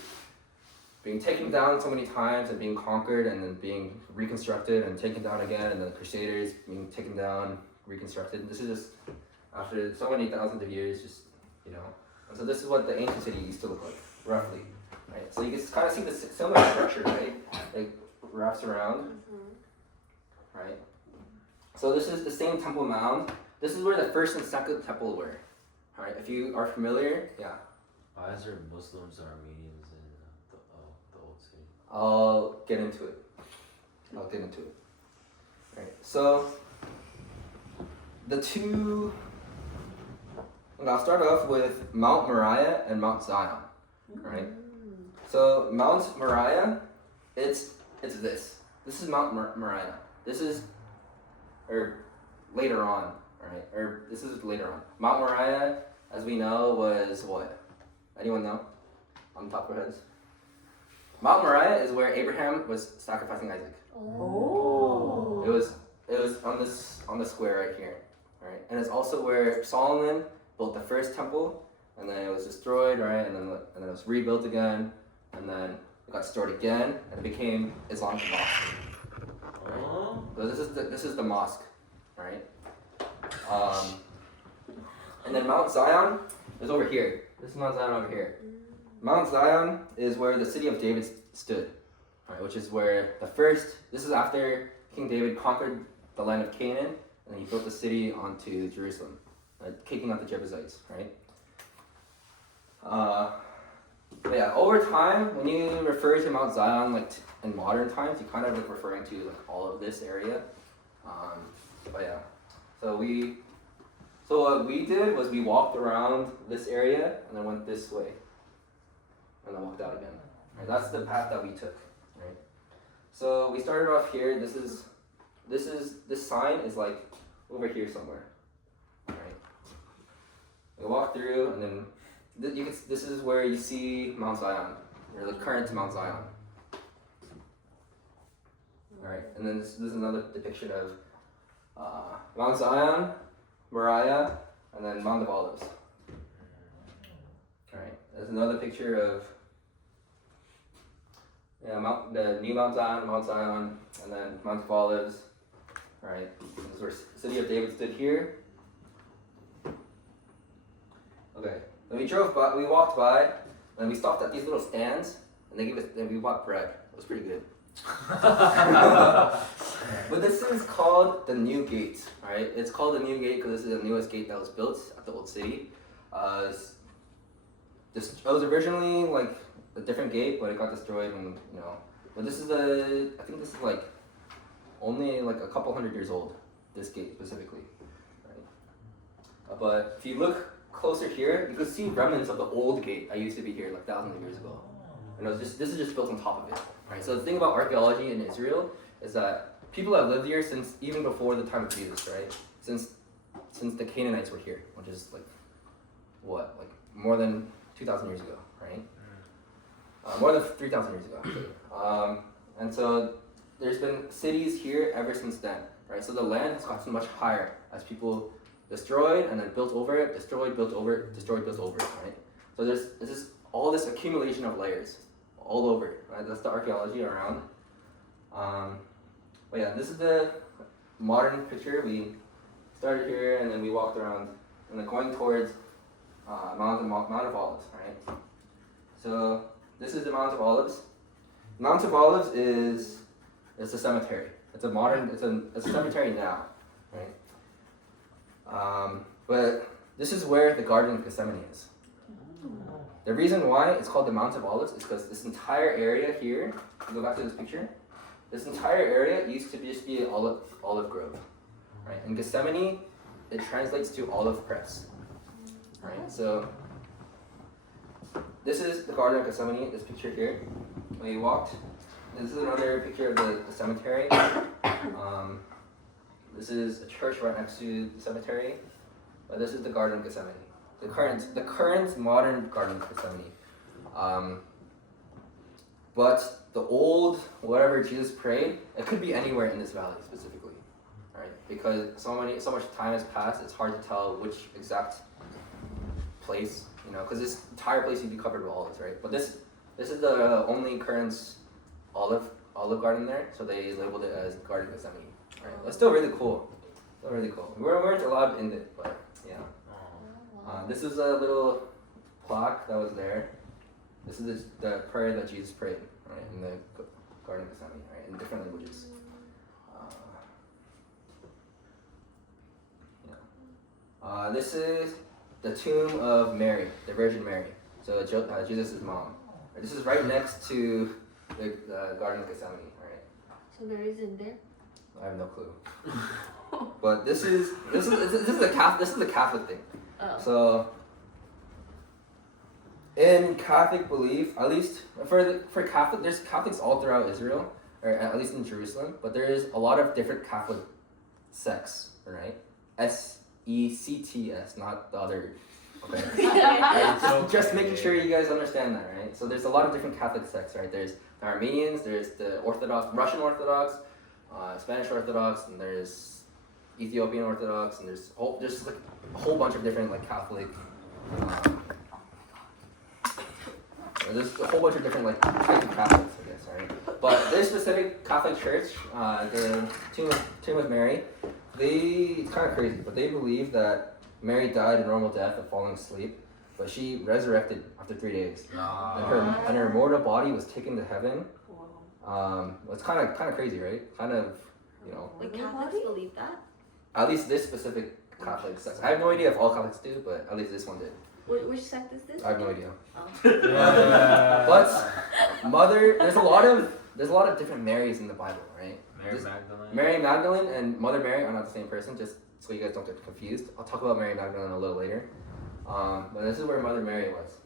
being taken down so many times and being conquered and then being reconstructed and taken down again, and the Crusaders being taken down, reconstructed. This is just after so many thousands of years, just, you know. And so this is what the ancient city used to look like, roughly, right? So you can kind of see the similar structure, right? It wraps around, right? So this is the same Temple Mound. This is where the first and second temple were, all right? If you are familiar, yeah. Why is there Muslims and Armenians in the Old City? I'll get into it. Right. So I'll start off with Mount Moriah and Mount Zion. Right. So Mount Moriah, it's this. This is Mount Moriah. This is or later on, right? Or this is later on. Mount Moriah, as we know, was what? Anyone know? On the top of our heads. Mount Moriah is where Abraham was sacrificing Isaac. Oh. It was on the square right here, right? And it's also where Solomon built the first temple, and then it was destroyed, right? And then it was rebuilt again, and then it got destroyed again, and it became Islamic mosque. Right? So this is the mosque, right? And then Mount Zion is over here. This is Mount Zion over here. Mount Zion is where the city of David stood, right? Which is where this is after King David conquered the land of Canaan, and then he built the city onto Jerusalem, kicking out the Jebusites, right? But yeah, over time, when you refer to Mount Zion, like in modern times, you kind of like referring to like all of this area. But yeah, so what we did was we walked around this area and then went this way, and then walked out again. Right, that's the path that we took. Right. So we started off here. This sign is like over here somewhere. Right. We walked through, and then this is where you see Mount Zion, or the current Mount Zion. Alright, and then this is another depiction of Mount Zion, Moriah, and then Mount of Olives. Alright, there's another picture of the new Mount Zion, and then Mount of Olives. Alright, this is where the city of David stood here. Okay. Then we walked by, and we stopped at these little stands, and we bought bread. It was pretty good. But this is called the New Gate, right? It's called the New Gate because this is the newest gate that was built at the old city. It was originally like a different gate, but it got destroyed, and But I think this is like only like a couple hundred years old. This gate specifically, right? But if you look closer here, you can see remnants of the old gate that used to be here like thousands of years ago. And this is just built on top of it, right? So the thing about archaeology in Israel is that people have lived here since even before the time of Jesus, right? Since the Canaanites were here, which is like more than 2,000 years ago, right? More than 3,000 years ago, actually. And so there's been cities here ever since then, right? So the land has gotten much higher as people destroyed and then built over it, destroyed, built over it, destroyed, built over it, right? So there's just all this accumulation of layers all over, right? That's the archaeology around. But yeah, this is the modern picture. We started here and then we walked around and then going towards Mount of Olives, right? So this is the Mount of Olives. Mount of Olives is a cemetery. It's a cemetery now, right? But this is where the Garden of Gethsemane is. The reason why it's called the Mount of Olives is because this entire area here, go back to this picture, this entire area used to just be an olive grove, right? In Gethsemane, it translates to olive press, right? So this is the Garden of Gethsemane, this picture here. When you walked, this is another picture of the cemetery. This is a church right next to the cemetery, but this is the Garden of Gethsemane, the current modern Garden of Gethsemane. But the old whatever Jesus prayed, it could be anywhere in this valley specifically, right? Because so much time has passed, it's hard to tell which exact place, because this entire place would be covered with olives, right? But this is the only current olive garden there, so they labeled it as Garden of Gethsemane. Right. That's still really cool. We weren't allowed in it, but yeah. This is a little plaque that was there. This is the prayer that Jesus prayed, right, in the Garden of Gethsemane, right, in different languages. This is the tomb of Mary, the Virgin Mary. So Jesus' mom. This is right next to the Garden of Gethsemane, right? So Mary's in there? I have no clue. But this is the Catholic thing. Oh. So in Catholic belief, at least for Catholic, there's Catholics all throughout Israel, or at least in Jerusalem. But there is a lot of different Catholic sects, right? SECTS, not the other. Okay. Just making sure you guys understand that, right? So there's a lot of different Catholic sects, right? There's the Armenians, there's the Orthodox, Russian Orthodox, Spanish Orthodox, and there's Ethiopian Orthodox, and there's like a whole bunch of different like Catholic. There's a whole bunch of different like types of Catholics, I guess, right? But this specific Catholic church, the Tomb of Mary, it's kind of crazy, but they believe that Mary died a normal death of falling asleep, but she resurrected after 3 days, and her mortal body was taken to heaven. It's kind of crazy, right? Kind of, you know. Like Catholics believe that? At least this specific Catholic sect. I have no idea if all Catholics do, but at least this one did. Which sect is this? I have no idea. Oh. But there's a lot of different Marys in the Bible, right? Mary Magdalene and Mother Mary are not the same person, just so you guys don't get confused. I'll talk about Mary Magdalene a little later. But this is where Mother Mary was.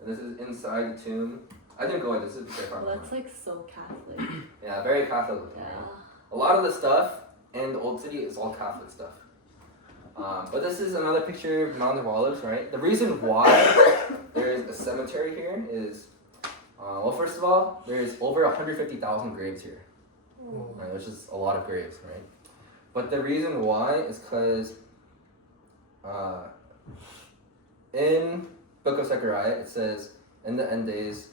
And this is inside the tomb. I didn't go in, this is very far. Well, that's like so Catholic. Yeah, very Catholic. Yeah. A lot of the stuff in the Old City is all Catholic stuff. But this is another picture of Mount of Olives, right? The reason why there's a cemetery here is, well, first of all, there's over 150,000 graves here, right? Which is a lot of graves, right? But the reason why is because in Book of Zechariah, it says, in the end days,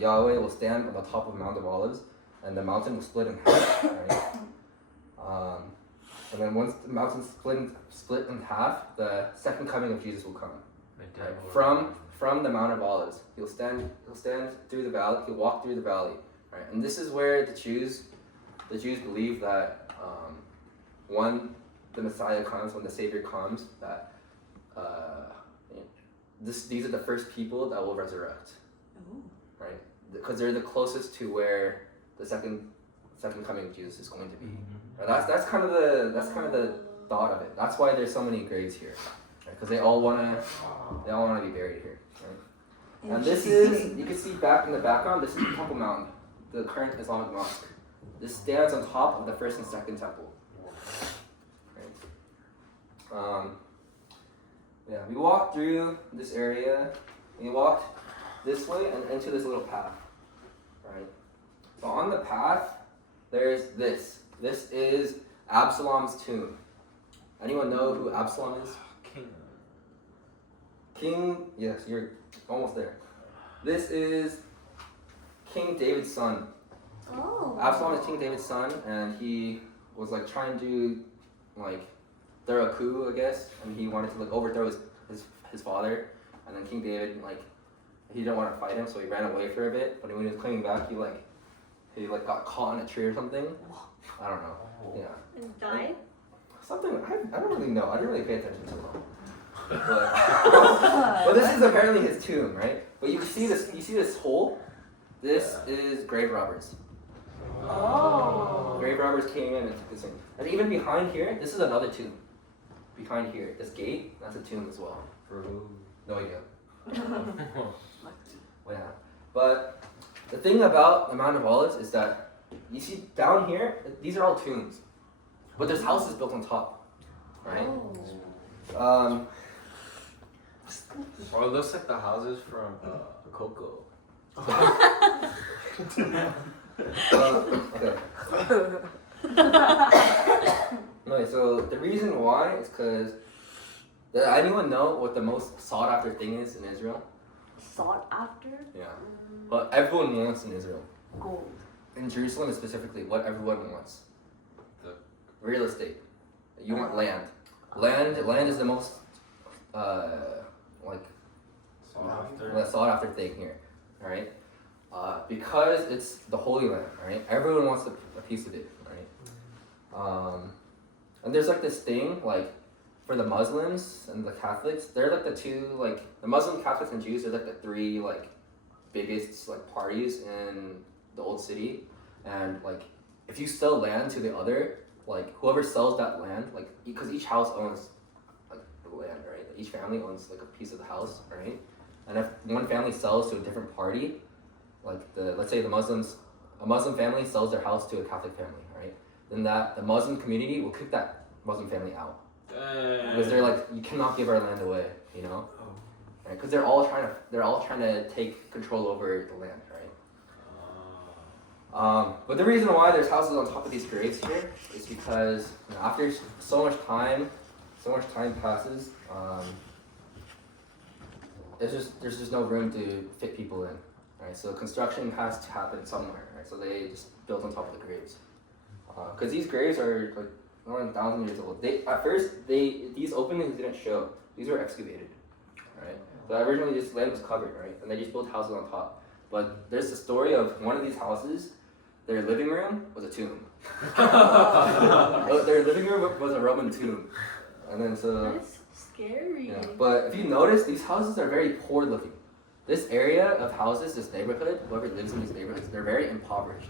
Yahweh will stand on the top of Mount of Olives, and the mountain will split in half, right? And then once the mountain split in half, the second coming of Jesus will come. Right? From the Mount of Olives, he'll stand through the valley. He'll walk through the valley, right? And this is where the Jews believe that when the Messiah comes, when the Savior comes, that these are the first people that will resurrect, right? Because they're the closest to where the second coming of Jesus is going to be. Right? That's kind of the thought of it. That's why there's so many graves here, because they all wanna be buried here. Right? And this is, you can see back in the background, this is the Temple Mountain, the current Islamic mosque. This stands on top of the first and second temple. Right? Yeah, we walked through this area. We walked this way and into this little path. Right? So on the path, there's this. This is Absalom's tomb. Anyone know who Absalom is? King, yes, you're almost there. This is King David's son. Oh. Absalom is King David's son, and he was like trying to like throw a coup, I guess, and he wanted to like overthrow his father, and then King David he didn't want to fight him, so he ran away for a bit. But when he was coming back, he got caught in a tree or something. I don't know. Yeah. And died? Something I don't really know. I didn't really pay attention to it. But this is apparently his tomb, right? But you see this hole. This is grave robbers. Oh. Grave robbers came in and took this thing. And even behind here, this is another tomb. Behind here, this gate, that's a tomb as well. No idea. Yeah. But the thing about the Mount of Olives is that you see down here, these are all tombs. But there's houses built on top. Right? Oh. Or it looks like the houses from Coco. Okay. Okay, so the reason why is because, does anyone know what the most sought after thing is in Israel? Sought after? Yeah. What everyone wants in Israel. Gold. In Jerusalem specifically, what everyone wants. Real estate. You want land. Land is the most sought after thing here. Alright? Because it's the Holy Land, right? Everyone wants a piece of it, right? And there's like this thing, like, for the Muslims and the Catholics, they're like the two, like, the Muslim, Catholics, and Jews are like the three, like, biggest, like, parties in the Old City. And, like, if you sell land to the other, like, whoever sells that land, like, because each house owns, like, the land, right? Each family owns, like, a piece of the house, right? And if one family sells to a different party, like, let's say a Muslim family sells their house to a Catholic family, right? then that the Muslim community will kick that Muslim family out because Dang. they're like, you cannot give our land away, you know, right? Because they're all trying to take control over the land, right? But the reason why there's houses on top of these graves here is because after so much time passes, there's just no room to fit people in, right? So construction has to happen somewhere, right? So they just built on top of the graves, because these graves are like more than 1,000 years old. These openings didn't show; these were excavated, right? So originally this land was covered, right? And they just built houses on top. But there's the story of one of these houses. Their living room was a tomb. Their living room was a Roman tomb, and then so. That's scary. Yeah. But if you notice, these houses are very poor looking. This area of houses, this neighborhood, whoever lives in these neighborhoods, they're very impoverished.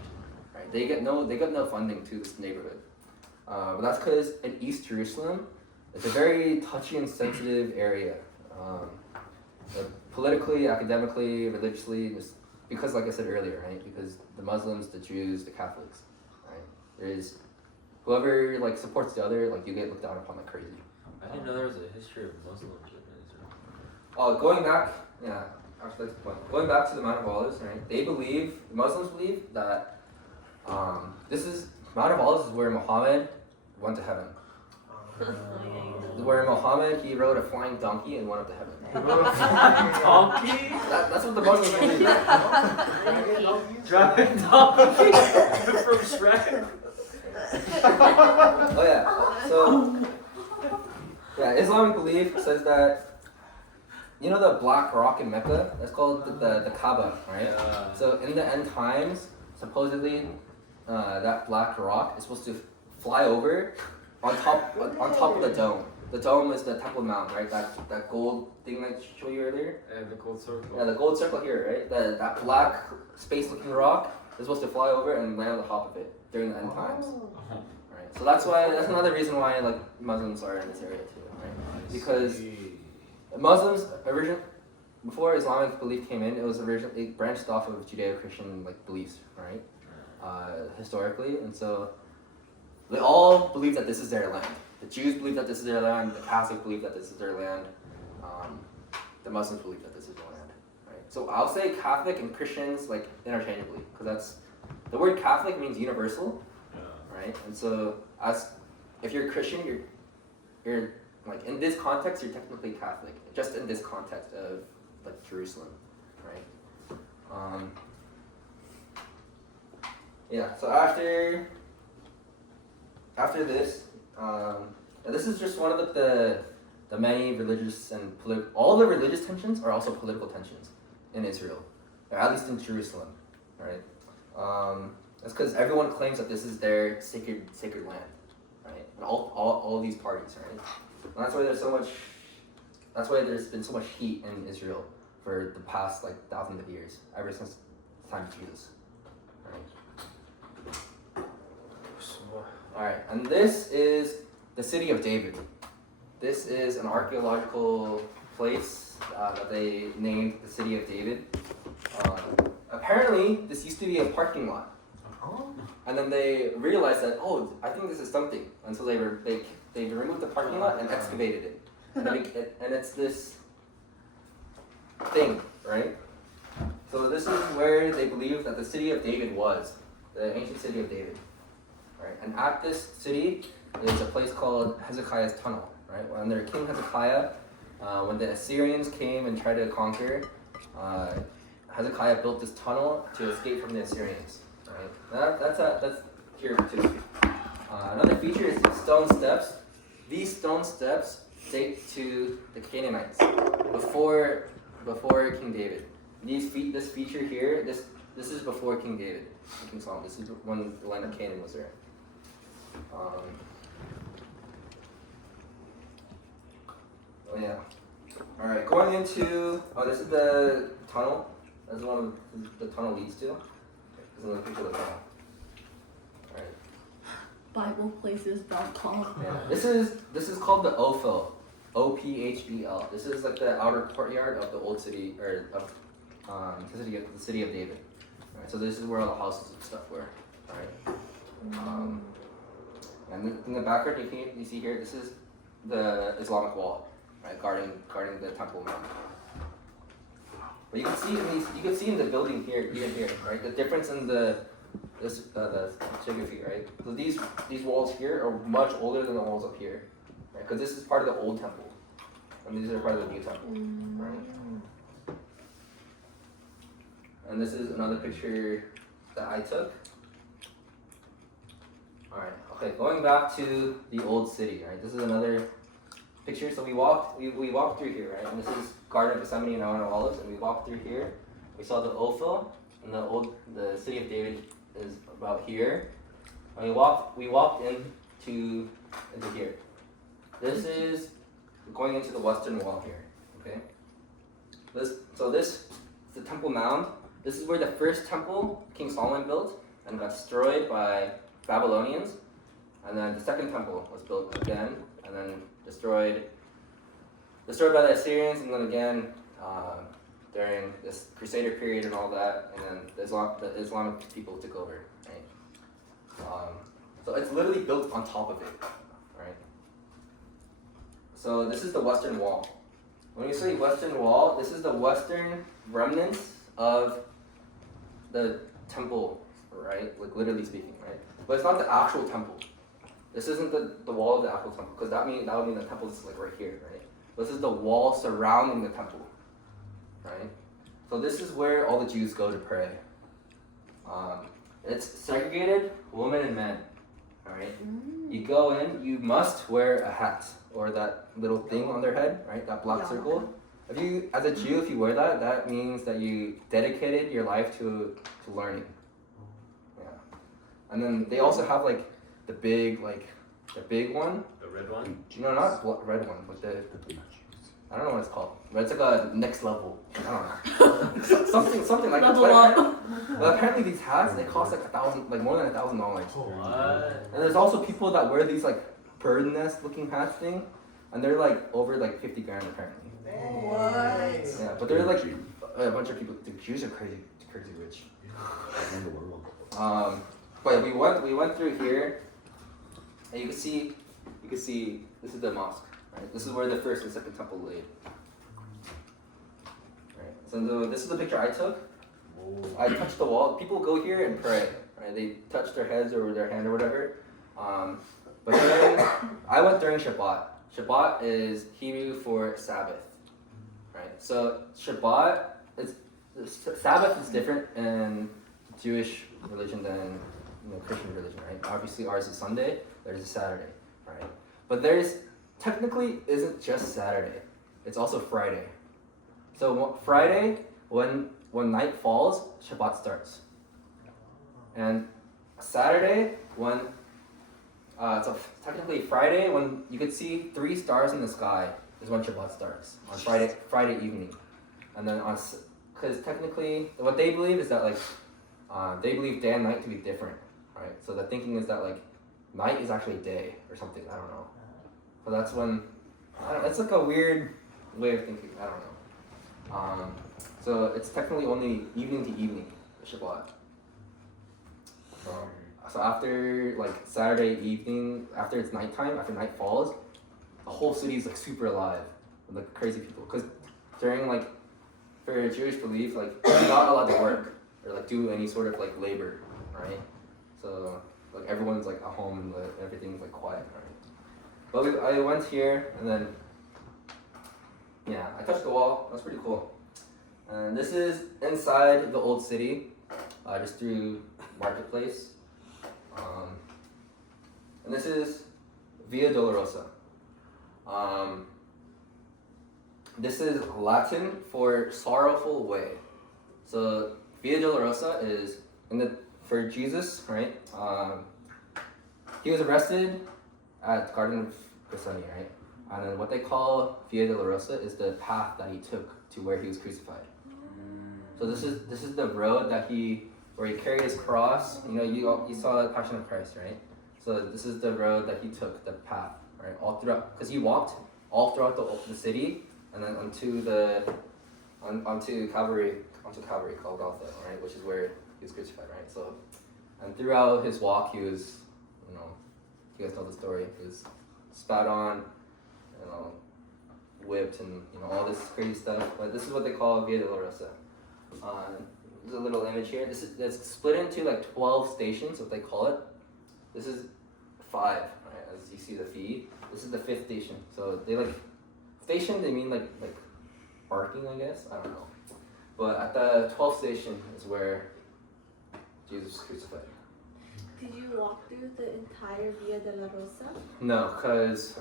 Right? They get no funding to this neighborhood. But that's because in East Jerusalem, it's a very touchy and sensitive area. Politically, academically, religiously, just because, like I said earlier, right? Because the Muslims, the Jews, the Catholics, right? There's whoever like supports the other, like you get looked down upon like crazy. I didn't know there was a history of Muslims in Israel. Oh, going back, yeah, actually that's the point. Going back to the Mount of Olives, right? Muslims believe that Mount of Olives is where Muhammad went to heaven. Where Muhammad, he rode a flying donkey and went up to heaven. Donkey? That's what the Muslims believe. Driving donkey from Shrek. Oh yeah. So yeah, Islamic belief says that the black rock in Mecca, that's called the Kaaba, right? Yeah. So in the end times, supposedly that black rock is supposed to fly over on top of the dome. The dome is the Temple Mount, right? That gold thing that I showed you earlier. And the gold circle. Yeah, the gold circle here, right? That black space-looking rock is supposed to fly over and land on the top of it during the end times. Right. So that's another reason why like Muslims are in this area too, right? Because Muslims before Islamic belief came in, it branched off of Judeo-Christian like beliefs, right? Historically, and so they all believe that this is their land. The Jews believe that this is their land. The Catholics believe that this is their land. The Muslims believe that this is their land. Right. So I'll say Catholic and Christians like interchangeably, because the word Catholic means universal, right? And so if you're a Christian, you're like in this context, you're technically Catholic, just in this context of like Jerusalem, right? Yeah. So after this. And this is just one of the many religious and all the religious tensions are also political tensions in Israel, or at least in Jerusalem, right? That's because everyone claims that this is their sacred land, right? And all these parties, right? And that's why there's been so much heat in Israel for the past like thousands of years, ever since the time of Jesus, right? Alright, and this is the city of David. This is an archaeological place that they named the city of David. Apparently, this used to be a parking lot. And then they realized that, I think this is something. And so they removed the parking lot and excavated it. And it's this thing, right? So this is where they believe that the city of David was, the ancient city of David. Right? And at this city, there's a place called Hezekiah's Tunnel. Right? Under King Hezekiah, when the Assyrians came and tried to conquer, Hezekiah built this tunnel to escape from the Assyrians. Right? That's here too. Another feature is stone steps. These stone steps date to the Canaanites before King David. This feature here, this is before King David, King Solomon. This is when the land of Canaan was there. Yeah. All right, going into this is the tunnel. That's the one the tunnel leads to. This is another picture of the tunnel. All right. BiblePlaces.com. Yeah. This is called the Ophel, Ophl. This is like the outer courtyard of the old city or of the city of David. All right, so this is where all the houses and stuff were. All right. And in the background, you see here, this is the Islamic wall, right, guarding the Temple Mount. But you can see in the building here, even here, right, the difference in the geography, right. So these walls here are much older than the walls up here, right, because this is part of the old temple, and these are part of the new temple, right. And this is another picture that I took. Alright, okay, going back to the old city, right? This is another picture. So we walked through here, right? And this is Garden of Gethsemane and Mount of Olives, and we walked through here. We saw the Ophel, and the city of David is about here. And we walked into here. This is going into the western wall here. Okay? This is the Temple Mound. This is where the first temple King Solomon built and got destroyed by Babylonians, and then the second temple was built again, and then destroyed by the Assyrians, and then again during this Crusader period and all that, and then the Islamic people took over, right? So it's literally built on top of it, right? So this is the Western Wall. When we say Western Wall, this is the western remnants of the temple, right? Like literally speaking, right? But it's not the actual temple. This isn't the wall of the actual temple, because that would mean the temple is like right here, right? This is the wall surrounding the temple, right? So this is where all the Jews go to pray. It's segregated, women and men, all right? You go in, you must wear a hat or that little thing on their head, right? That black circle. If you, as a Jew, if you wear that, that means that you dedicated your life to learning. Yeah. And then they also have like the big one. The red one? No, not red one, but I don't know what it's called. But it's like a next level. I don't know. something like that. Level up. But apparently these hats, they cost like more than $1,000. What? And there's also people that wear these like bird nest looking hats thing, and they're like over like 50 grand apparently. What? Yeah, but they're like a bunch of people. The Jews are crazy rich. But we went through here, and you can see this is the mosque, right? This is where the first and second temple laid. Right. So this is the picture I took. I touched the wall. People go here and pray, right? They touch their heads or their hand or whatever. But I went during Shabbat. Shabbat is Hebrew for Sabbath, right? So Shabbat Sabbath is different in Jewish religion than Christian religion, right? Obviously ours is Sunday, theirs is Saturday, right? But theirs technically isn't just Saturday, it's also Friday. So Friday, when night falls, Shabbat starts. And Saturday, so technically Friday, when you could see 3 stars in the sky, is when Shabbat starts, on Friday evening. And then because technically, what they believe is that they believe day and night to be different, right? So the thinking is that night is actually day or something, I don't know. So that's when, it's like a weird way of thinking, I don't know. So it's technically only evening to evening, Shabbat. So after Saturday evening, after it's nighttime, after night falls, the whole city is super alive with crazy people. Because during for Jewish belief, you're not allowed to work or do any sort of labor, right? So everyone's at home and everything's quiet, right? But I went here and then I touched the wall. That's pretty cool. And this is inside the old city, just through Marketplace. And this is Via Dolorosa. This is Latin for sorrowful way. So Via Dolorosa is for Jesus, right? He was arrested at Garden of Gethsemane, right? And then what they call Via Dolorosa is the path that he took to where he was crucified. So this is the road where he carried his cross. You saw the Passion of Christ, right? So this is the road that he took, the path, right? All throughout, because he walked all throughout the city, and then onto Calvary, Golgotha, right? Which is where he was crucified, right? So, and throughout his walk, he was, You guys know the story. He was spat on, whipped, and all this crazy stuff. But this is what they call Via Dolorosa. There's a little image here. It's split into like 12 stations, what they call it. This is 5, right? As you see the feed. This is the 5th station. So they station. They mean like barking, I guess. I don't know. But at the 12th station is where Jesus was crucified. Did you walk through the entire Via de la Rosa? No, because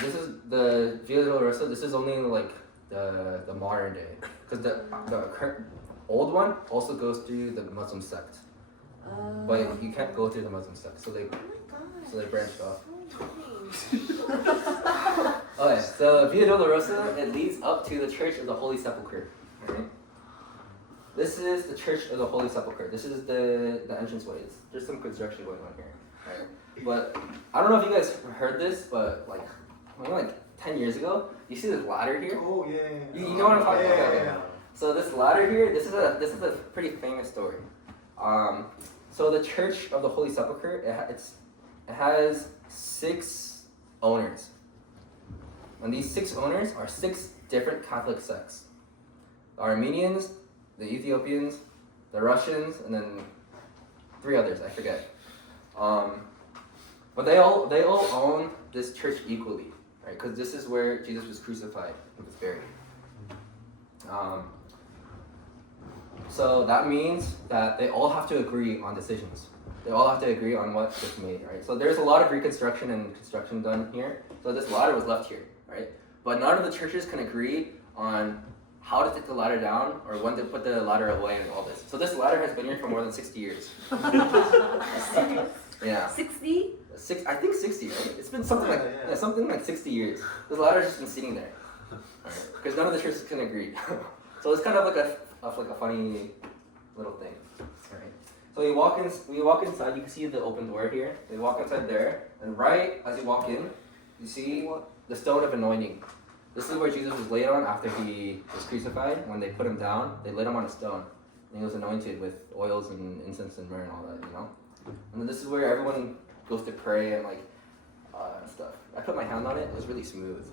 this is the Via Dolorosa. This is only like the modern day. Because the current old one also goes through the Muslim sect, but you can't go through the Muslim sect. So they branched off. Okay, so Via Dolorosa, it leads up to the Church of the Holy Sepulchre. Right? This is the Church of the Holy Sepulchre. This is the entranceway. There's some construction going on here. Right? But I don't know if you guys heard this, but like 10 years ago, you see this ladder here? Oh yeah. You know what I'm talking about? Okay. Yeah. So this ladder here, this is a pretty famous story. So the Church of the Holy Sepulchre, it has 6 owners, and these 6 owners are 6 different Catholic sects: the Armenians, the Ethiopians, the Russians, and then 3 others I forget. But they all own this church equally, right? Because this is where Jesus was crucified and was buried. So that means that they all have to agree on decisions. They all have to agree on what gets made, right? So there's a lot of reconstruction and construction done here. So this ladder was left here, right? But none of the churches can agree on how to take the ladder down or when to put the ladder away and all this. So this ladder has been here for more than 60 years. Yeah. 60? I think 60, right? It's been something like 60 years. This ladder's just been sitting there, because none of the churches can agree. So it's kind of like a funny little thing, right? So you walk inside. You can see the open door here. So you walk inside there, and right as you walk in, you see the stone of anointing. This is where Jesus was laid on after he was crucified. When they put him down, they laid him on a stone, and he was anointed with oils and incense and myrrh and all that, And then this is where everyone goes to pray and stuff. I put my hand on it. It was really smooth.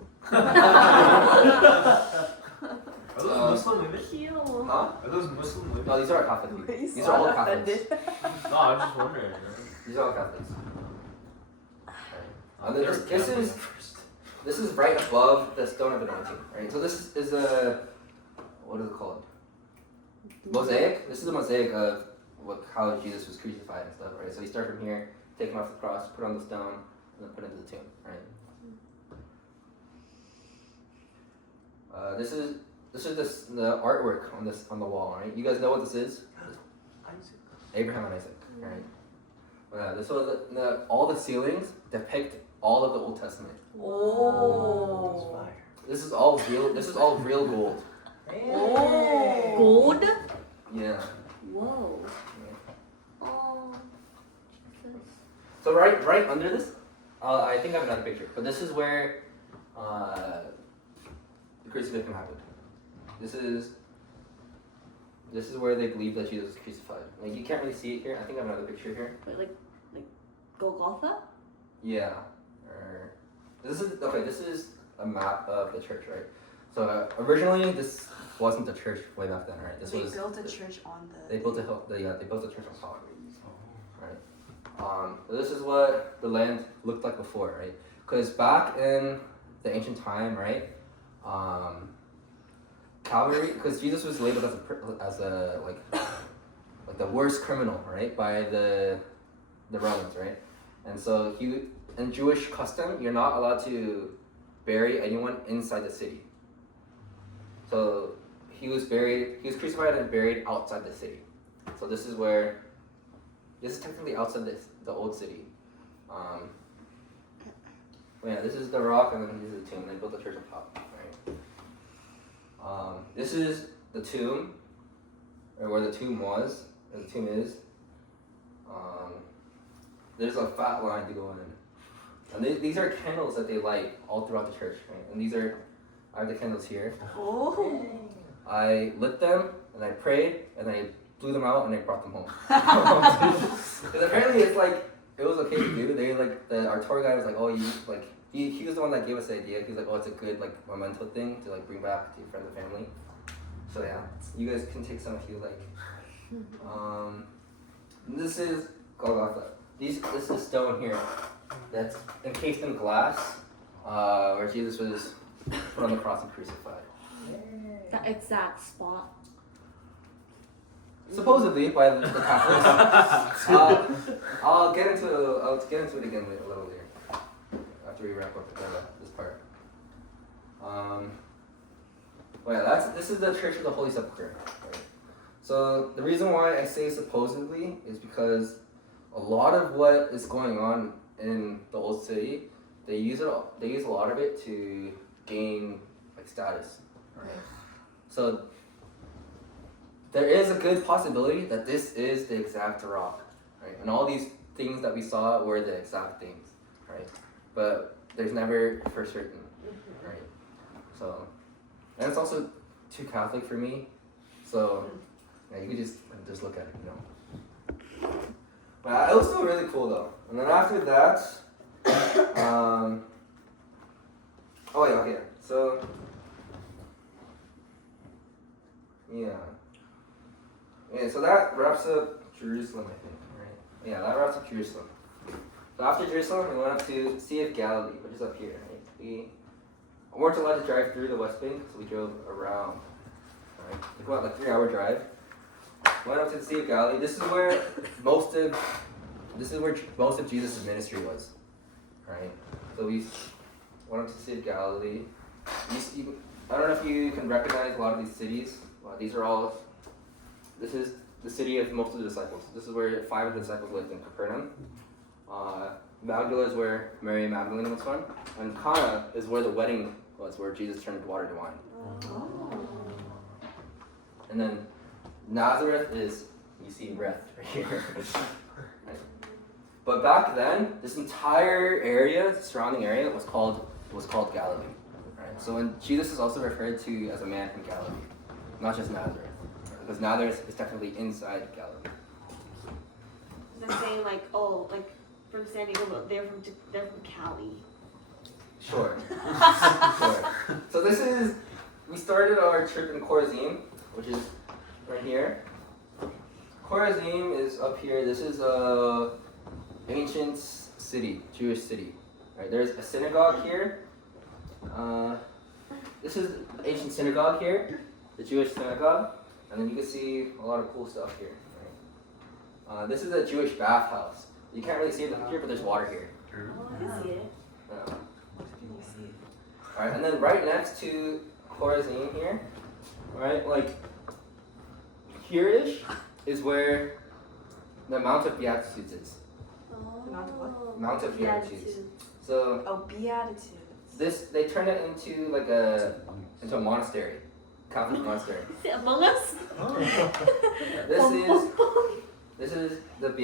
Are those Muslim women? Cute. Huh? Are those Muslim women? No, these are Catholic. These are all Catholics. No, I'm just wondering. These are all Catholics. This is right above the stone of anointing, right? So this is a, what is it called? Mosaic. This is a mosaic of how Jesus was crucified and stuff, right? So you start from here, take him off the cross, put on the stone, and then put into the tomb, right? This is the artwork on the wall, right? You guys know what this is? Abraham and Isaac, right? So all the ceilings depict all of the Old Testament. Oh. This is all real. This is all real gold. Oh. Gold? Yeah. Whoa. Yeah. Oh. Jesus. So right under this, I think I have another picture, but this is where the crucifixion happened. This is where they believe that Jesus was crucified. Like you can't really see it here. I think I have another picture here. Wait, like Golgotha? Yeah. This is a map of the church, right? So originally this wasn't the church way back then, right? They built a church on the. They built a hill. They built a church on top, right? This is what the land looked like before, right? Because back in the ancient time, right? Calvary, because Jesus was labeled as a like the worst criminal, right, by the Romans, right? And so in Jewish custom, you're not allowed to bury anyone inside the city. So he was crucified and buried outside the city. So this is technically outside the old city. This is the rock, and then this is the tomb. They built the church on top, right? This is the tomb, or where the tomb was, or the tomb is. There's a fat line to go in. And these are candles that they light all throughout the church, right? And I have the candles here. Oh. I lit them, and I prayed, and I blew them out, and I brought them home. Because apparently it's like it was okay to do. They like our tour guide was like, oh, you like he was the one that gave us the idea. He was like, oh, it's a good like memento thing to like bring back to your friends and family. So yeah, you guys can take some if you like. This is Golgotha. This is stone here that's encased in glass, where Jesus was put on the cross and crucified. That exact spot. Supposedly by the Catholics. I'll get into it again a little later after we wrap up this part. Well, yeah, this is the Church of the Holy Sepulchre. Right? So the reason why I say supposedly is because a lot of what is going on in the old city, they use a lot of it to gain like status. Right? So there is a good possibility that this is the exact rock, right? And all these things that we saw were the exact things, right? But there's never for certain, right? So, and it's also too Catholic for me, so yeah, you could just look at it, you know. But it was still really cool though. And then after that, oh yeah, okay, so yeah. Yeah, so that wraps up Jerusalem, I think, right? Yeah, that wraps up Jerusalem. So after Jerusalem, we went up to Sea of Galilee, which is up here, right? We weren't allowed to drive through the West Bank, so we drove around, right? It's about like 3-hour drive. Went up to the Sea of Galilee. This is where most of Jesus' ministry was, right? So we went up to the Sea of Galilee. I don't know if you can recognize a lot of these cities. This is the city of most of the disciples. This is where 5 of the disciples lived in Capernaum. Magdala is where Mary Magdalene was from. And Cana is where the wedding was, where Jesus turned water to wine. Oh. And then Nazareth is, you see breath right here. Right. But back then, this entire area, surrounding area, was called Galilee. Right? So when Jesus is also referred to as a man from Galilee, not just Nazareth. Because Nazareth is technically inside Galilee. They're saying like, oh, like from San Diego, but they're from Cali. Sure. Sure. So we started our trip in Chorazin, which is right here. Chorazin is up here. This is a ancient city, Jewish city. Right? There's a synagogue here. This is the ancient synagogue here, the Jewish synagogue. And then you can see a lot of cool stuff here. Right? This is a Jewish bathhouse. You can't really see it in the picture, but there's water here. Oh, I see it. Yeah. Alright, and then right next to Chorazin here, right, like here-ish is where the Mount of Beatitudes is. Oh. Mount of what? Mount of Beatitudes. So Oh, Beatitudes. they turned it into like into a monastery, Catholic monastery. Is it Among Us? This is the Beatitudes.